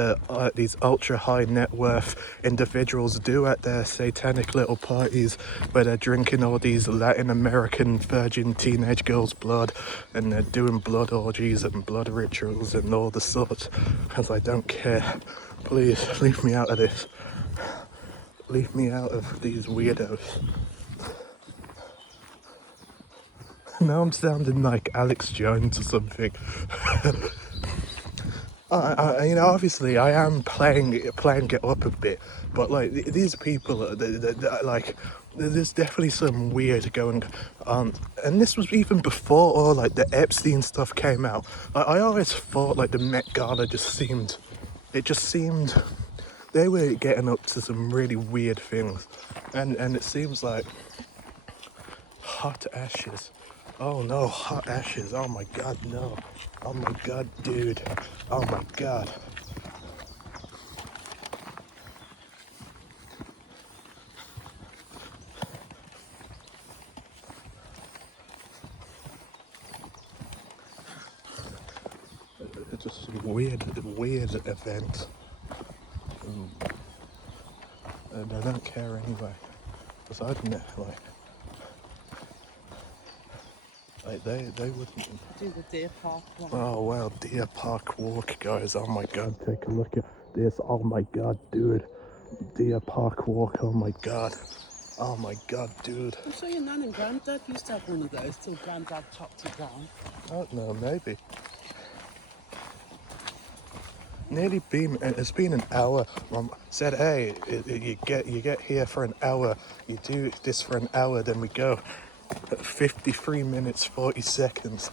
these ultra high net worth individuals do at their satanic little parties where they're drinking all these Latin American virgin teenage girls' blood and they're doing blood orgies and blood rituals and all the sorts, because I don't care. Please leave me out of this. Leave me out of these weirdos. Now I'm sounding like Alex Jones or something. You know, obviously I am playing it up a bit, but like these people, like, there's definitely some weird going on, and this was even before all like the Epstein stuff came out. I always thought like the Met Gala just seemed they were getting up to some really weird things, and it seems like hot ashes. Oh no, hot ashes. Oh my god, no. Oh my god, dude. Oh my god. It's just a weird event. And I don't care anyway. Because I didn't, they wouldn't. Do the Deer Park one. Oh well, Deer Park Walk, guys. Oh my god, take a look at this. Oh my god, dude. Deer Park Walk, oh my god. Oh my god, dude. I'm sure your nan and granddad used to have one of those till granddad chopped it down. I don't know, maybe. It's been an hour. Mum said, hey, you get here for an hour. You do this for an hour, then we go. 53 minutes, 40 seconds.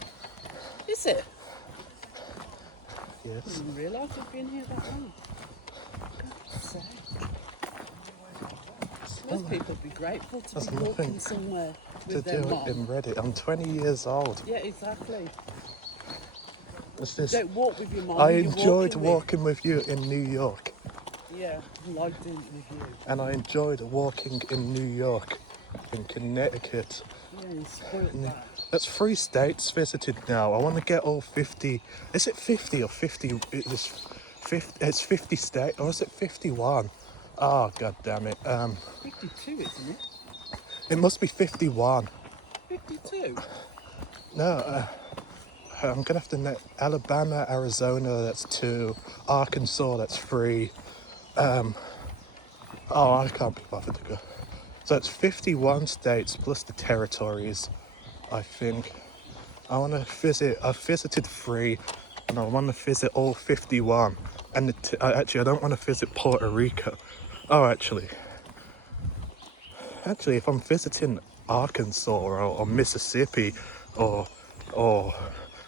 Is it? I Yes. didn't realise you'd been here that long. God's sake. Most people would be grateful to There's be walking nothing somewhere To with their do mom. in Reddit. I'm 20 years old. Yeah, exactly. It's just, Don't walk with your mom. I you're enjoyed with. walking with you in New York. Yeah, I like doing it with you. And I enjoyed walking in New York, in Connecticut. Yeah, you spoiled that. That's 3 states visited now. I want to get all 50. Is it 50 or 50? It's 50 states, or is it 51? Oh, god damn it. 52, isn't it? It must be 51. 52? No, I'm gonna have to net Alabama, Arizona, that's 2. Arkansas, that's 3. Oh, I can't be bothered to go. So it's 51 states plus the territories, I think. I want to visit. I've visited 3, and I want to visit all 51. And actually, I don't want to visit Puerto Rico. Oh, actually, if I'm visiting Arkansas or Mississippi or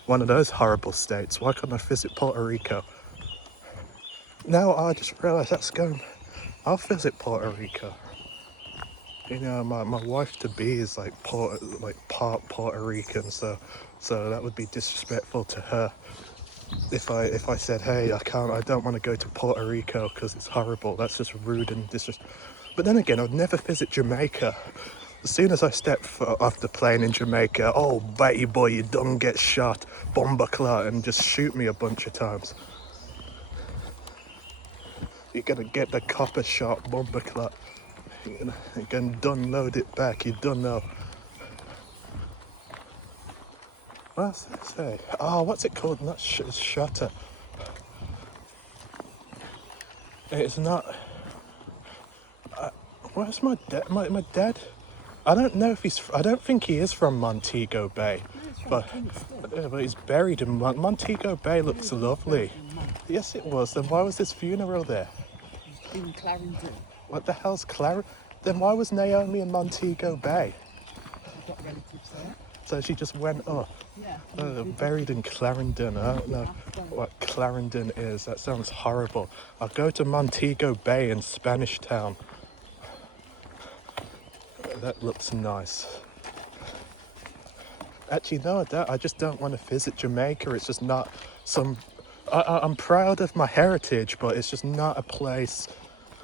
one of those horrible states, why can't I visit Puerto Rico? Now I just realised that's going. I'll visit Puerto Rico. You know, my wife to be is like part Puerto Rican, so that would be disrespectful to her if I said, hey, I don't want to go to Puerto Rico because it's horrible. That's just rude and disrespectful. But then again, I'd never visit Jamaica. As soon as I step off the plane in Jamaica, oh, baby boy, you done get shot, bomba clot, and just shoot me a bunch of times. You're gonna get the copper shot, bomba clot. You're gonna done load it back, you don't know. What's that say? Oh, what's it called? Not it's shutter. It's not. Where's my dad? My dad? I don't know if I don't think he is from Montego Bay, but he's buried in Montego Bay. Looks lovely. Yes, it was. Then why was his funeral there? In Clarendon. What the hell's Clara? Then why was Naomi in Montego Bay? I've got relatives there. So she just went up. Yeah. Buried in Clarendon. I don't know what Clarendon is. That sounds horrible. I'll go to Montego Bay in Spanish Town. That looks nice. Actually, no, I don't. I just don't want to visit Jamaica. It's just not some. I'm proud of my heritage, but it's just not a place.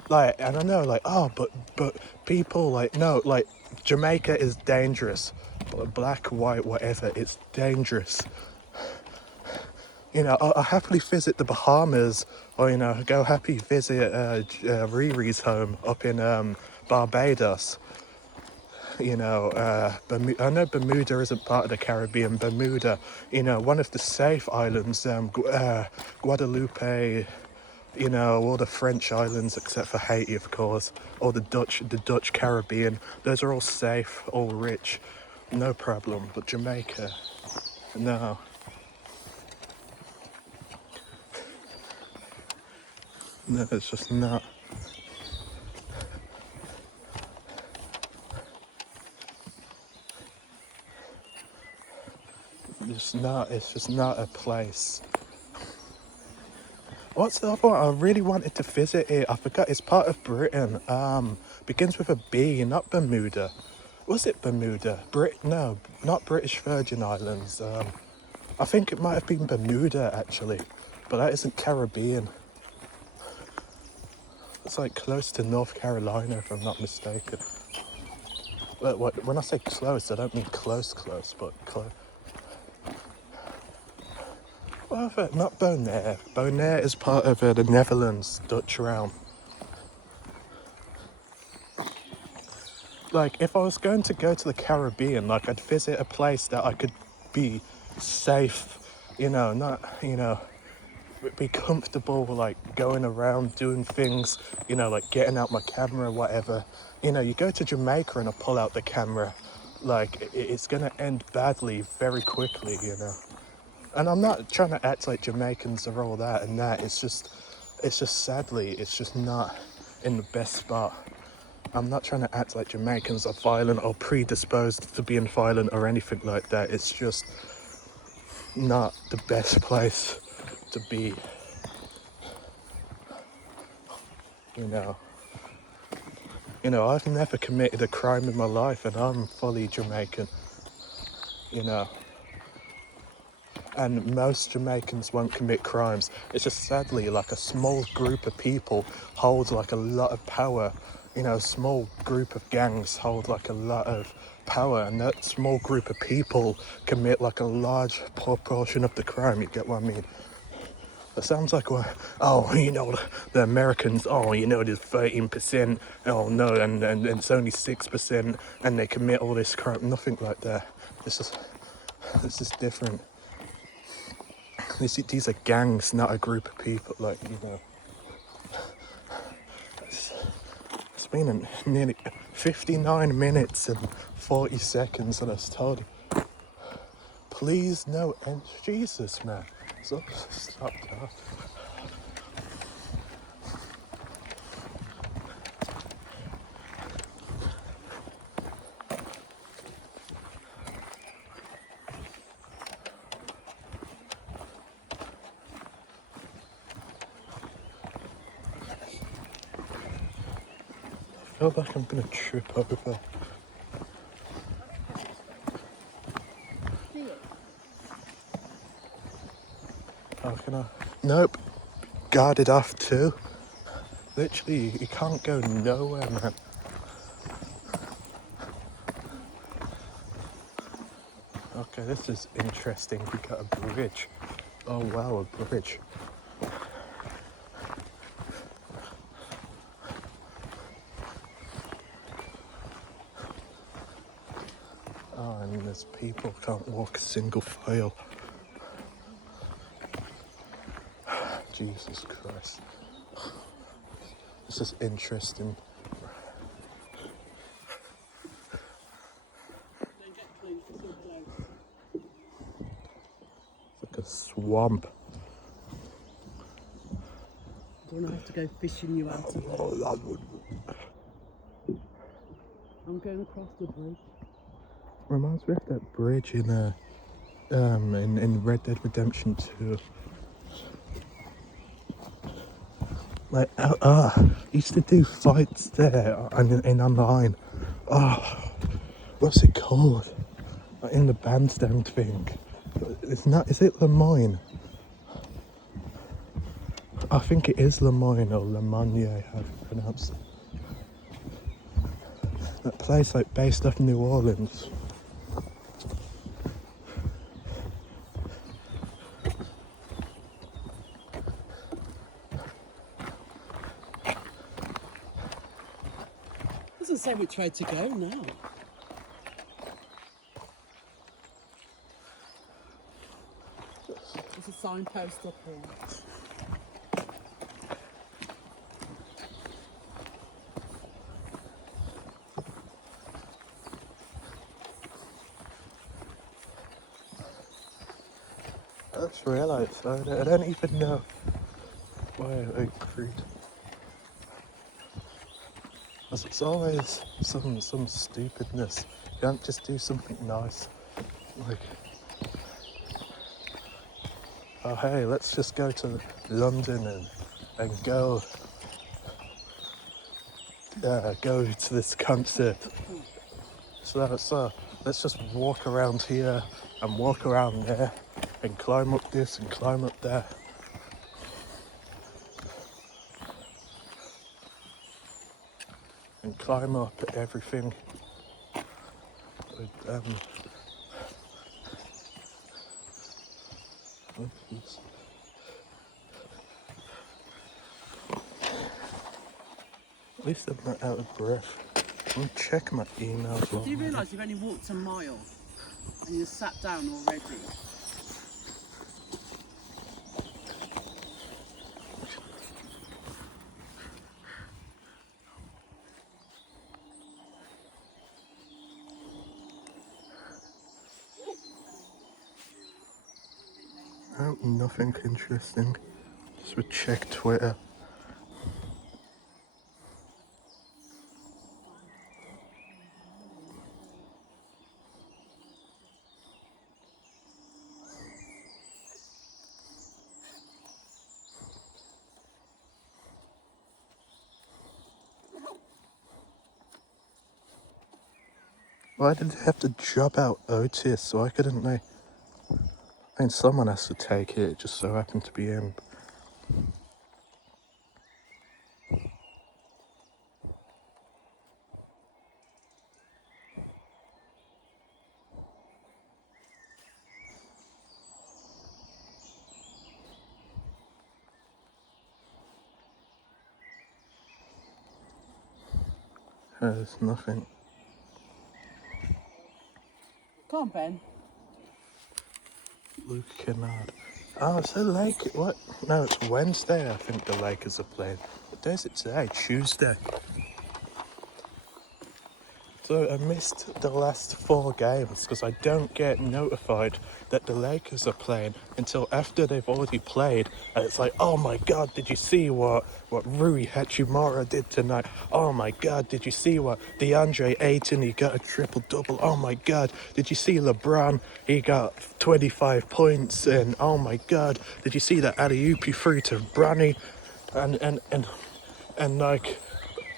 Like, I don't know, like, oh, but people, like, no, like, Jamaica is dangerous. Black, white, whatever, it's dangerous. You know, I'll happily visit the Bahamas, or, you know, go happy visit Riri's home up in Barbados. You know, I know Bermuda isn't part of the Caribbean. Bermuda, you know, one of the safe islands, Guadeloupe, you know, all the French islands except for Haiti, of course, or the Dutch Caribbean. Those are all safe, all rich, no problem. But Jamaica, no. No, it's just not. It's just not a place. What's the other one? I really wanted to visit it. I forgot. It's part of Britain. Begins with a B, not Bermuda. Was it Bermuda? No, not British Virgin Islands. I think it might have been Bermuda actually, but that isn't Caribbean. It's like close to North Carolina, if I'm not mistaken. When I say close, I don't mean close, but close. Well, not Bonaire. Bonaire is part of the Netherlands, Dutch realm. Like, if I was going to go to the Caribbean, like, I'd visit a place that I could be safe, you know, not, you know, be comfortable, like, going around, doing things, you know, like, getting out my camera, whatever. You know, you go to Jamaica and I pull out the camera, like, it's gonna end badly very quickly, you know. And I'm not trying to act like Jamaicans are all that and that. It's just sadly, it's just not in the best spot. I'm not trying to act like Jamaicans are violent or predisposed to being violent or anything like that. It's just not the best place to be. You know, I've never committed a crime in my life and I'm fully Jamaican, you know. And most Jamaicans won't commit crimes. It's just sadly like a small group of people hold like a lot of power. You know, a small group of gangs hold like a lot of power, and that small group of people commit like a large proportion of the crime. You get what I mean? It sounds like, oh, you know, the Americans, oh, you know, there's 13%, oh no, and it's only 6%, and they commit all this crime. Nothing like that. This is different. These are gangs, not a group of people, like, you know. It's been nearly 59 minutes and 40 seconds and I was told, please, no. And Jesus, man. Stop that. I feel like I'm gonna trip over. How can I? Nope. Guarded off too. Literally, you can't go nowhere, man. Okay, this is interesting. We got a bridge. Oh wow, a bridge. Oh, and there's people can't walk a single file. Jesus Christ. This is interesting. Don't get close, it's so close. It's like a swamp. Don't I have to go fishing you out of it? Oh, that would. I'm going across the bridge. Reminds me of that bridge in Red Dead Redemption 2. Like, used to do fights there and in online. Oh, what's it called? Like in the bandstand thing. It's not. Is it Lemoyne? I think it is Lemoyne or Lemonnier, how you pronounce it. That place like based off New Orleans. Doesn't say which way to go now. There's a signpost up here. I just realised I don't even know why I agreed. It's always some stupidness. You can't just do something nice. Like, oh hey, let's just go to London and go to this concert. So let's just walk around here and walk around there and climb up this and climb up there. And climb up everything. With, oh, jeez. At least I'm not out of breath. I'm gonna check my emails. Do you realise you've only walked a mile and you've sat down already? Oh, nothing interesting. Just would check Twitter. Why did they have to drop out Otis? Why couldn't they? I mean, someone has to take it. It just so happened to be him. There's nothing. Come on, Ben. Luke Kennard. Oh, it's the lake. What? No, it's Wednesday. I think the Lakers are playing. What day is it today? Tuesday. So I missed the last 4 games because I don't get notified that the Lakers are playing until after they've already played. And it's like, oh my God, did you see what Rui Hachimura did tonight? Oh my God, did you see what DeAndre Ayton, he got a triple-double? Oh my God, did you see LeBron? He got 25 points. And oh my God, did you see that alley-oop he threw to Bronny? And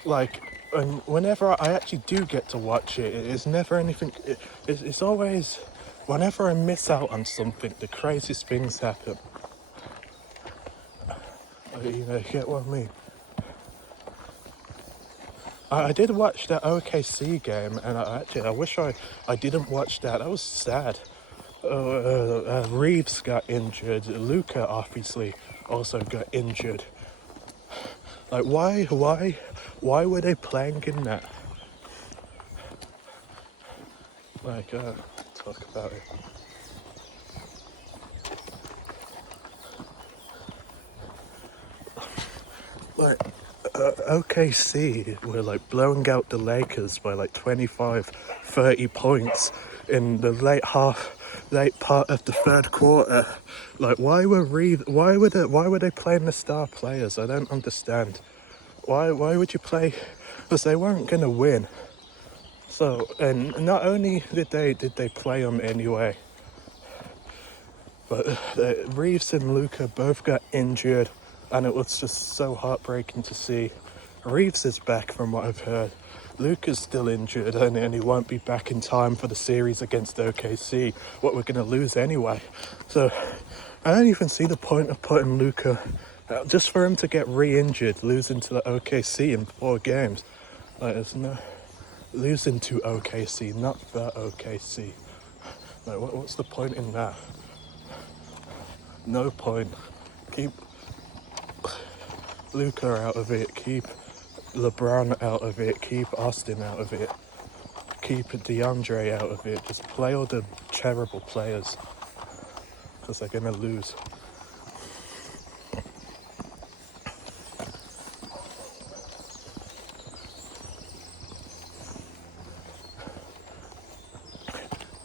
like, and whenever I actually do get to watch it, it's never anything. It's always, whenever I miss out on something, the craziest things happen. You know, you get what I mean? I did watch that OKC game, and I wish I didn't watch that. That was sad. Reeves got injured. Luca obviously also got injured. Like, why were they playing in that? Like, talk about it. Like, OKC were like blowing out the Lakers by like 25, 30 points in the late part of the third quarter. Like, why were they playing the star players? I don't understand. Why would you play? Because they weren't gonna win. So, and not only did they play them anyway, but Reeves and Luca both got injured, and it was just so heartbreaking to see. Reeves is back from what I've heard. Luca's still injured, and he won't be back in time for the series against OKC, what we're going to lose anyway. So I don't even see the point of putting Luca, just for him to get re-injured, losing to the OKC in 4 games. Like, there's no... Losing to OKC, not the OKC. Like, what's the point in that? No point. Keep Luca out of it. Keep LeBron out of it. Keep Austin out of it. Keep DeAndre out of it. Just play all the terrible players, because they're gonna lose.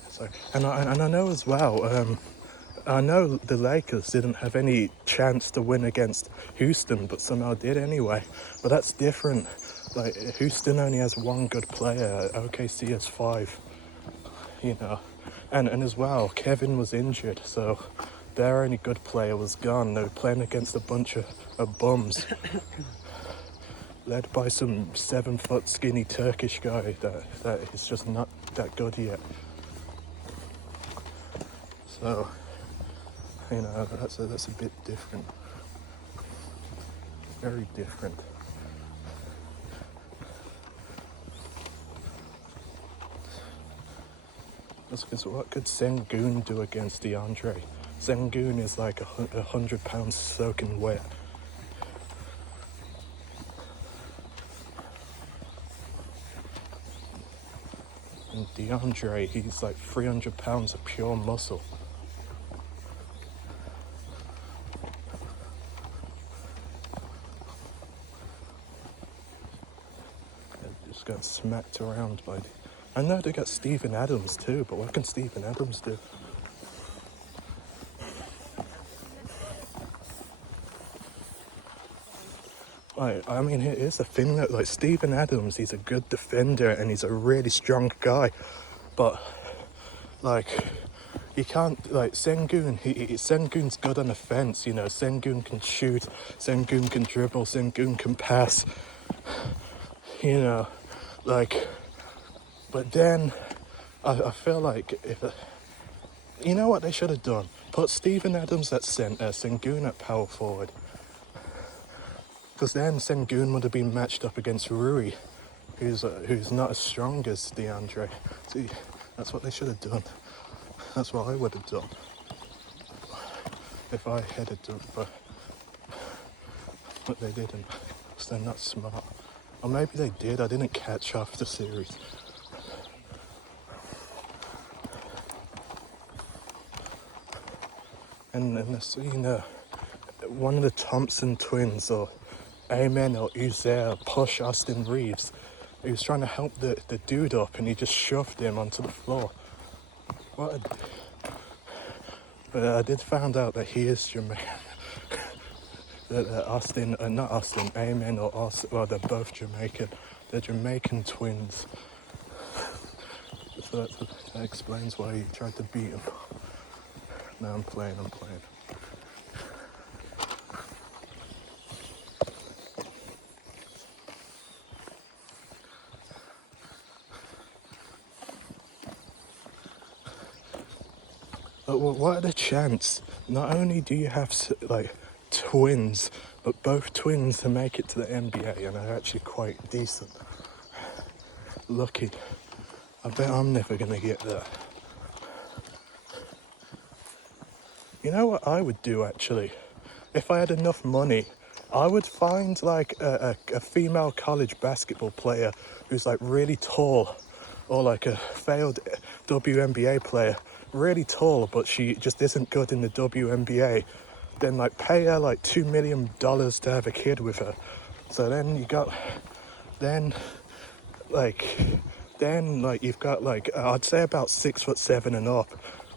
So, and I know as well. I know the Lakers didn't have any chance to win against Houston, but somehow did anyway. But that's different. Like, Houston only has 1 good player, OKC has 5, you know. And as well, Kevin was injured, so their only good player was gone. They were playing against a bunch of bums, led by some 7-foot skinny Turkish guy that is just not that good yet. So, you know, that's a bit different. Very different. Because what could Sengun do against DeAndre? Sengun is like 100 pounds soaking wet. And DeAndre, he's like 300 pounds of pure muscle. Just got smacked around by... I know they got Steven Adams too, but what can Steven Adams do? I mean, here's the thing, that like Steven Adams, he's a good defender and he's a really strong guy, but like, you can't, like, Sengun, Sengun's good on the fence, you know. Sengun can shoot, Sengun can dribble, Sengun can pass, you know, like, but then I feel like if, you know what they should have done? Put Steven Adams at centre, Sengun at power forward. Because then Sengun would have been matched up against Rui, who's not as strong as DeAndre. See, that's what they should have done. That's what I would have done if I had it done, but they didn't, because they're not smart. Or maybe they did, I didn't catch off the series. And this, you know, one of the Thompson twins, or Amen or Uzair, push Austin Reeves. He was trying to help the dude up, and he just shoved him onto the floor. But I did find out that he is Jamaican. That not Austin, Amen or Austin, well, they're both Jamaican. They're Jamaican twins. So that explains why he tried to beat him. No, I'm playing. But what are the chances? Not only do you have like twins, but both twins to make it to the NBA, and are actually quite decent. Lucky. I bet I'm never gonna get that. You know what I would do actually? If I had enough money, I would find like a female college basketball player who's like really tall, or like a failed WNBA player, really tall, but she just isn't good in the WNBA. Then like pay her like $2 million to have a kid with her. So then you've got I'd say about 6'7" and up.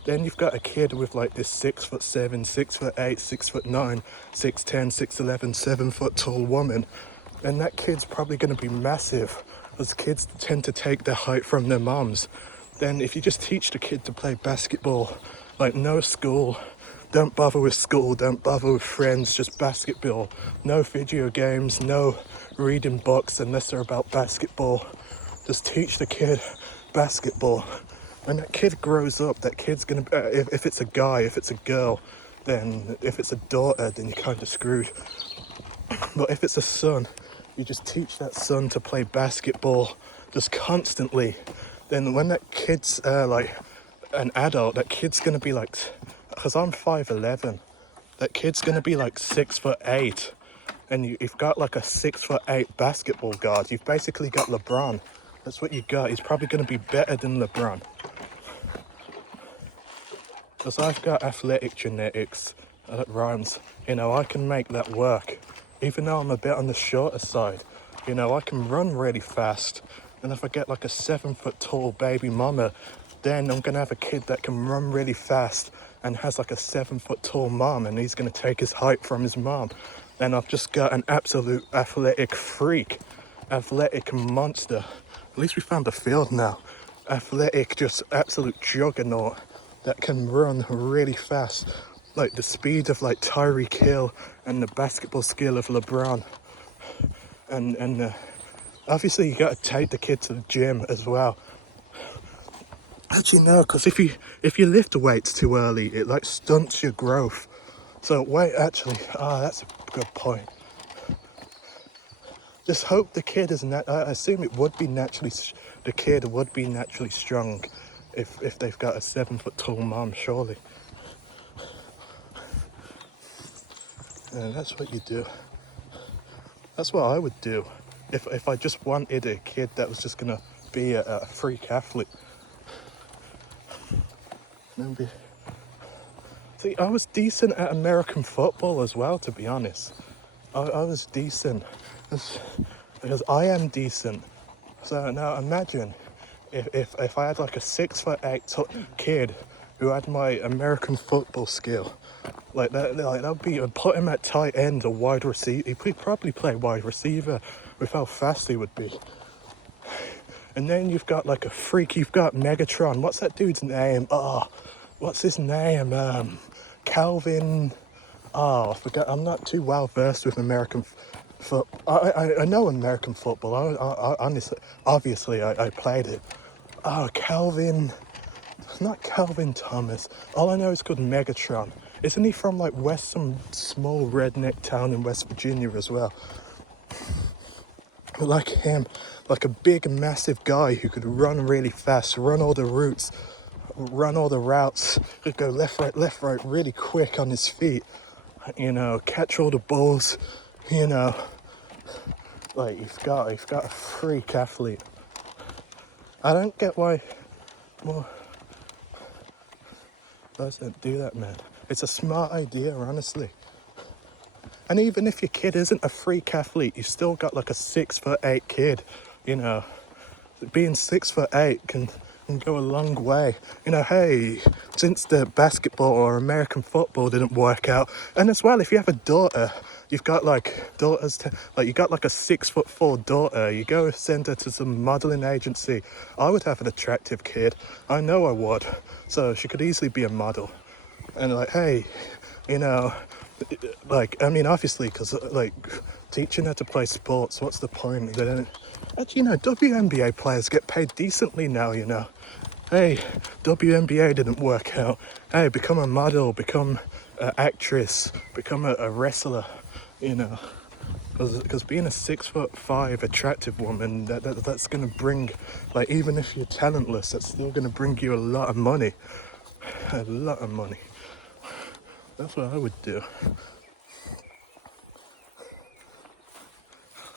Then you've got a kid with like this 6'7", 6'8", 6'9", 6'10", 6'11", 7 foot tall woman. And that kid's probably going to be massive, as kids tend to take their height from their moms. Then if you just teach the kid to play basketball, like no school, don't bother with school, don't bother with friends, just basketball. No video games, no reading books unless they're about basketball. Just teach the kid basketball. When that kid grows up, that kid's gonna, if it's a guy, if it's a girl, then if it's a daughter, then you're kind of screwed. But if it's a son, you just teach that son to play basketball just constantly. Then when that kid's like an adult, that kid's gonna be like, because I'm 5'11", that kid's gonna be like 6'8", and you've got like a 6'8" basketball guard. You've basically got LeBron. That's what you got. He's probably gonna be better than LeBron. Because I've got athletic genetics, that rhymes. You know, I can make that work. Even though I'm a bit on the shorter side, you know, I can run really fast. And if I get like a 7 foot tall baby mama, then I'm gonna have a kid that can run really fast and has like a 7 foot tall mom, and he's gonna take his height from his mom. Then I've just got an absolute athletic freak, athletic monster. At least we found a field now. Athletic, just absolute juggernaut that can run really fast, like the speed of like Tyreek Hill and the basketball skill of LeBron. And obviously you got to take the kid to the gym as well. Actually no, because if you lift the weights too early, it like stunts your growth. So that's a good point. Just hope the kid is I assume it would be naturally, the kid would be naturally strong if they've got a 7 foot tall mom, surely. And that's what you do. That's what I would do if I just wanted a kid that was just gonna be a freak athlete. See, I was decent at American football as well, to be honest. I was decent because I am decent. So now imagine if I had like a 6'8" kid who had my American football skill, like that would be, put him at tight end or wide receiver. He'd probably play wide receiver with how fast he would be. And then you've got like a freak. You've got Megatron. What's that dude's name? What's his name? Calvin. I forgot. I'm not too well versed with American football. I know American football. I honestly, obviously, I played it. Calvin. Not Calvin Thomas. All I know is called Megatron. Isn't he from like some small redneck town in West Virginia as well? Like him, like a big, massive guy who could run really fast, run all the routes, run all the routes, could go left, right, really quick on his feet. You know, catch all the balls. You know, like you've got a freak athlete. I don't get why. Well, guys don't do that, man. It's a smart idea, honestly. And even if your kid isn't a freak athlete, you've still got like a 6'8" kid You know, being 6'8" can go a long way. You know, hey, since the basketball or American football didn't work out, and as well, if you have a daughter, you've got like daughters, like you got like a 6'4" daughter, you go send her to some modeling agency. I would have an attractive kid. I know I would. So she could easily be a model. And like, hey, you know, like, I mean, obviously, because like teaching her to play sports, what's the point? They don't, actually, you know, WNBA players get paid decently now, you know. Hey, WNBA didn't work out. Hey, become a model, become an actress, become a wrestler, you know. Because being a 6'5" attractive woman, that's gonna bring, like, even if you're talentless, that's still gonna bring you a lot of money. A lot of money. That's what I would do.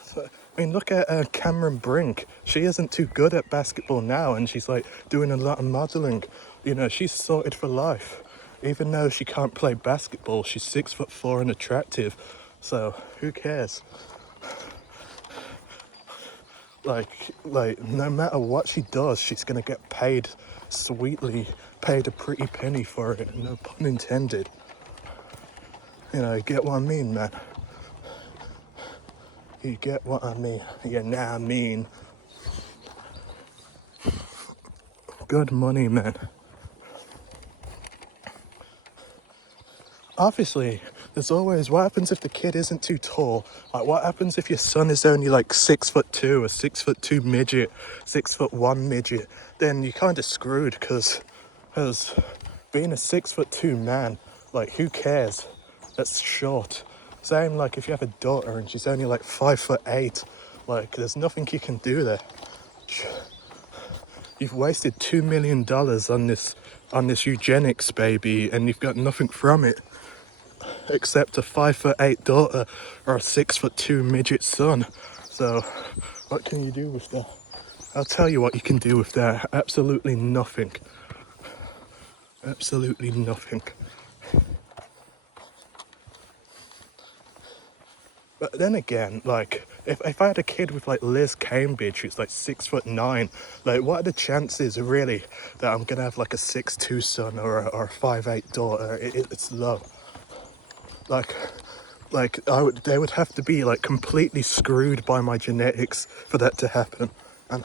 So, I mean, look at Cameron Brink. She isn't too good at basketball now, and she's like doing a lot of modeling. You know, she's sorted for life. Even though she can't play basketball, she's 6'4" and attractive. So who cares? Like no matter what she does, she's gonna get paid sweetly, paid a pretty penny for it. No pun intended. You know, get what I mean, man. You get what I mean. You know what I mean. Good money, man. Obviously, there's always, what happens if the kid isn't too tall? Like, what happens if your son is only like 6'2", a 6'2" midget, 6'1" midget? Then you're kind of screwed, because being a 6'2" man, like, who cares? That's short. Same like if you have a daughter and she's only like 5'8", like, there's nothing you can do there. You've wasted $2 million on this eugenics baby, and you've got nothing from it except a 5'8" daughter or a 6'2" midget son. So what can you do with that? I'll tell you what you can do with that. Absolutely nothing. Absolutely nothing. But then again, like, if I had a kid with like Liz Cambridge, who's like 6'9", like, what are the chances really that I'm gonna have like a 6'2" son or a 5'8" daughter? It's low. Like they would have to be like completely screwed by my genetics for that to happen. And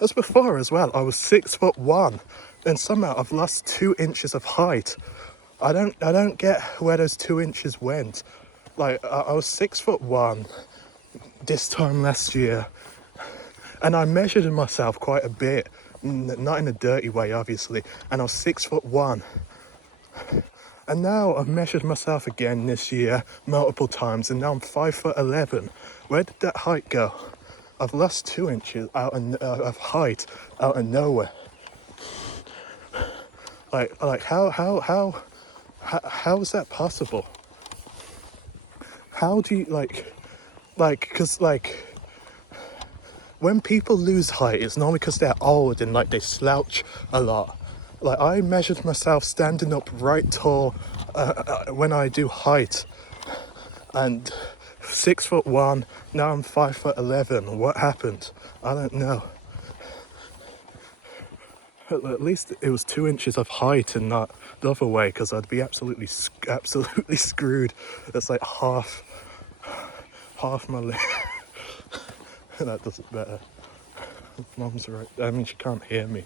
as before as well, I was 6'1", and somehow I've lost 2 inches of height. I don't get where those 2 inches went. Like, I was 6'1" this time last year, and I measured myself quite a bit, not in a dirty way, obviously, and I was 6'1". And now I've measured myself again this year multiple times, and now I'm 5'11". Where did that height go? I've lost 2 inches out of height out of nowhere. Like how is that possible? How do you because when people lose height, it's normally because they're old and like they slouch a lot. Like, I measured myself standing up right tall when I do height, and 6'1". Now I'm 5'11". What happened? I don't know. At least it was 2 inches of height and not the other way, because I'd be absolutely screwed. That's like half my leg. That does it better. Mom's right. I mean, she can't hear me,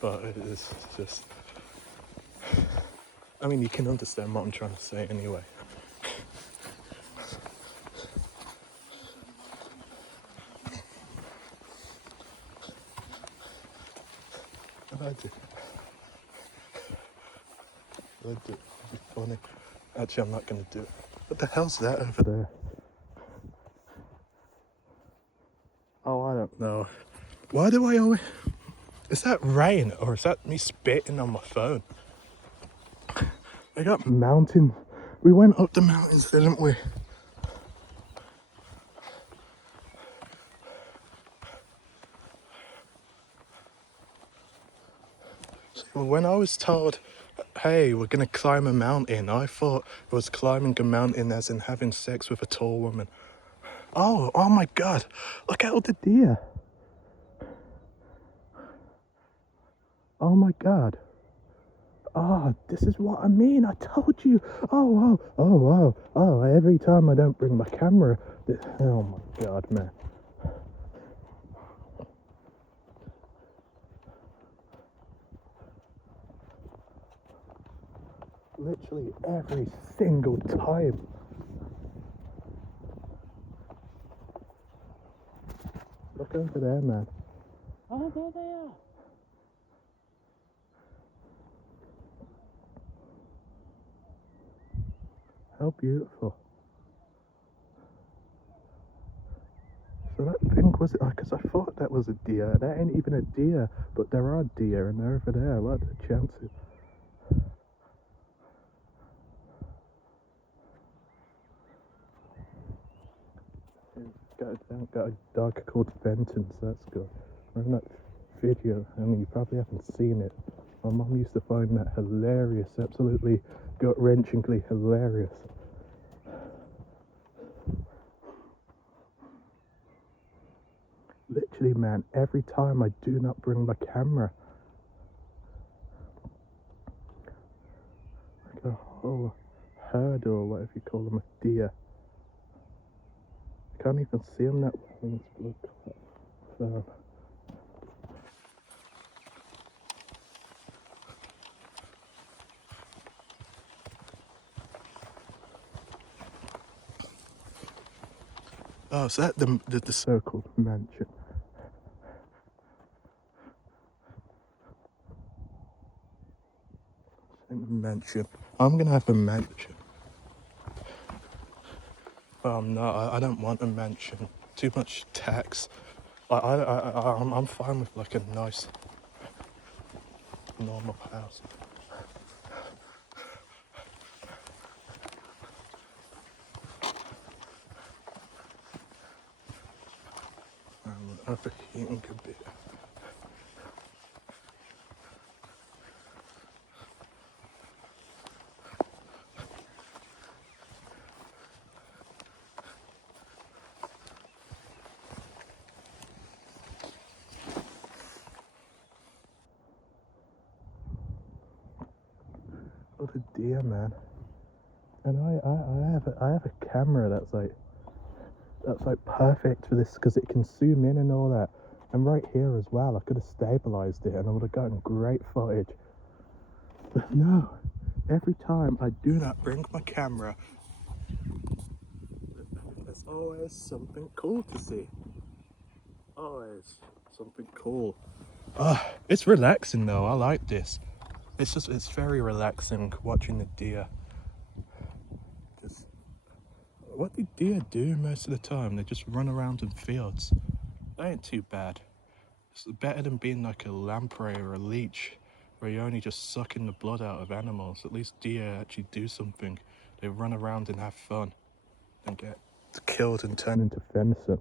but it's just, I mean, you can understand what I'm trying to say anyway. I do. It'd be funny. Actually, I'm not going to do it. What the hell's that over there? Oh, I don't know. Why do I always... Is that rain, or is that me spitting on my phone? I got mountain. We went up the mountains, didn't we? Well, when I was told, hey, we're gonna climb a mountain, I thought it was climbing a mountain as in having sex with a tall woman. Oh my God. Look at all the deer. Oh my God. Oh, this is what I mean. I told you. Oh. Every time I don't bring my camera. Oh my God, man. Literally every single time. Look over there, man. Oh, there they are. How beautiful. So that thing was, because I thought that was a deer. That ain't even a deer, but there are deer and they're over there. What are the chances? Got a dog called Fenton, so that's good. In that video, I mean, you probably haven't seen it. My mum used to find that hilarious, absolutely gut-wrenchingly hilarious. Literally, man, every time I do not bring my camera, like a whole herd or whatever you call them, a deer. I can't even see them that well. So, oh, is that the so-called mansion? Mansion. I'm gonna have a mansion. No, I don't want a mansion. Too much tax. I'm fine with like a nice, normal house. Overheating a bit. Oh, the deer, man. And I have a camera that's like perfect for this because it can zoom in and all that. And right here as well, I could have stabilized it and I would have gotten great footage. But no, every time I do not bring my camera, there's always something cool to see. Always something cool. It's relaxing though. I like this. It's very relaxing watching the deer. Just, what do deer do most of the time? They just run around in fields. That ain't too bad. It's better than being like a lamprey or a leech, where you're only just sucking the blood out of animals. At least deer actually do something. They run around and have fun and get killed and turned into venison.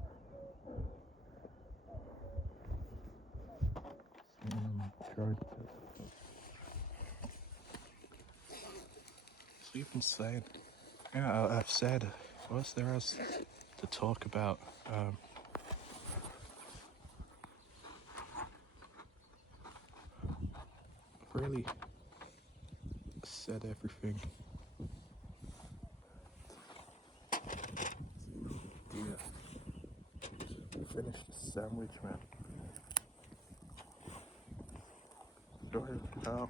So you've been saying, yeah, I've said, what's there else to talk about? I've really said everything. Yeah. Finish the sandwich, man. Go ahead, pal.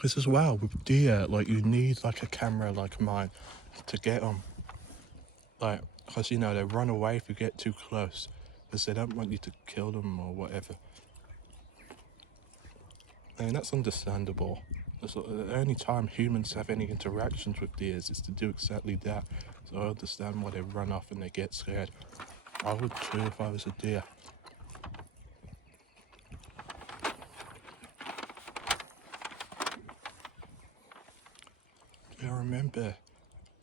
This is wow with deer, like you need like a camera like mine to get them. Like, because you know, they run away if you get too close because they don't want you to kill them or whatever. I mean, that's understandable. The only time humans have any interactions with deers is to do exactly that. So I understand why they run off and they get scared. I would too if I was a deer. I remember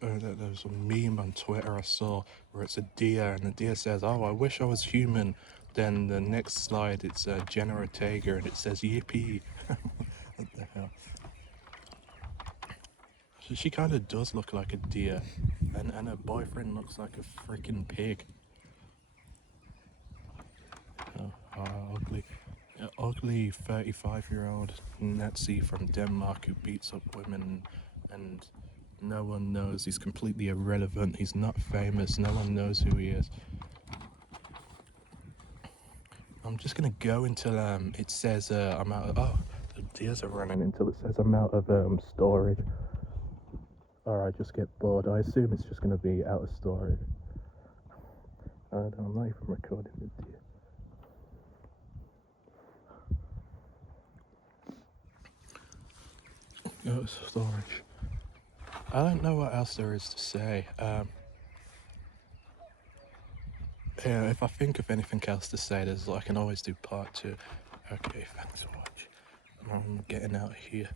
There's a meme on Twitter I saw where it's a deer, and the deer says, "Oh, I wish I was human." Then the next slide, it's Jenna Ortega, and it says, "Yippee!" What the hell? So she kind of does look like a deer, and her boyfriend looks like a freaking pig. Oh, ugly. Ugly 35-year-old Nazi from Denmark who beats up women, and no one knows. He's completely irrelevant. He's not famous. No one knows who he is. I'm just gonna go until it says I'm out of, oh, the deers are running until it says I'm out of storage. Or I just get bored. I assume it's just gonna be out of storage. I'm not even recording the deer. Out of storage. I don't know what else there is to say. Yeah, if I think of anything else to say, I can always do part 2. Okay, thanks for watching. I'm getting out of here.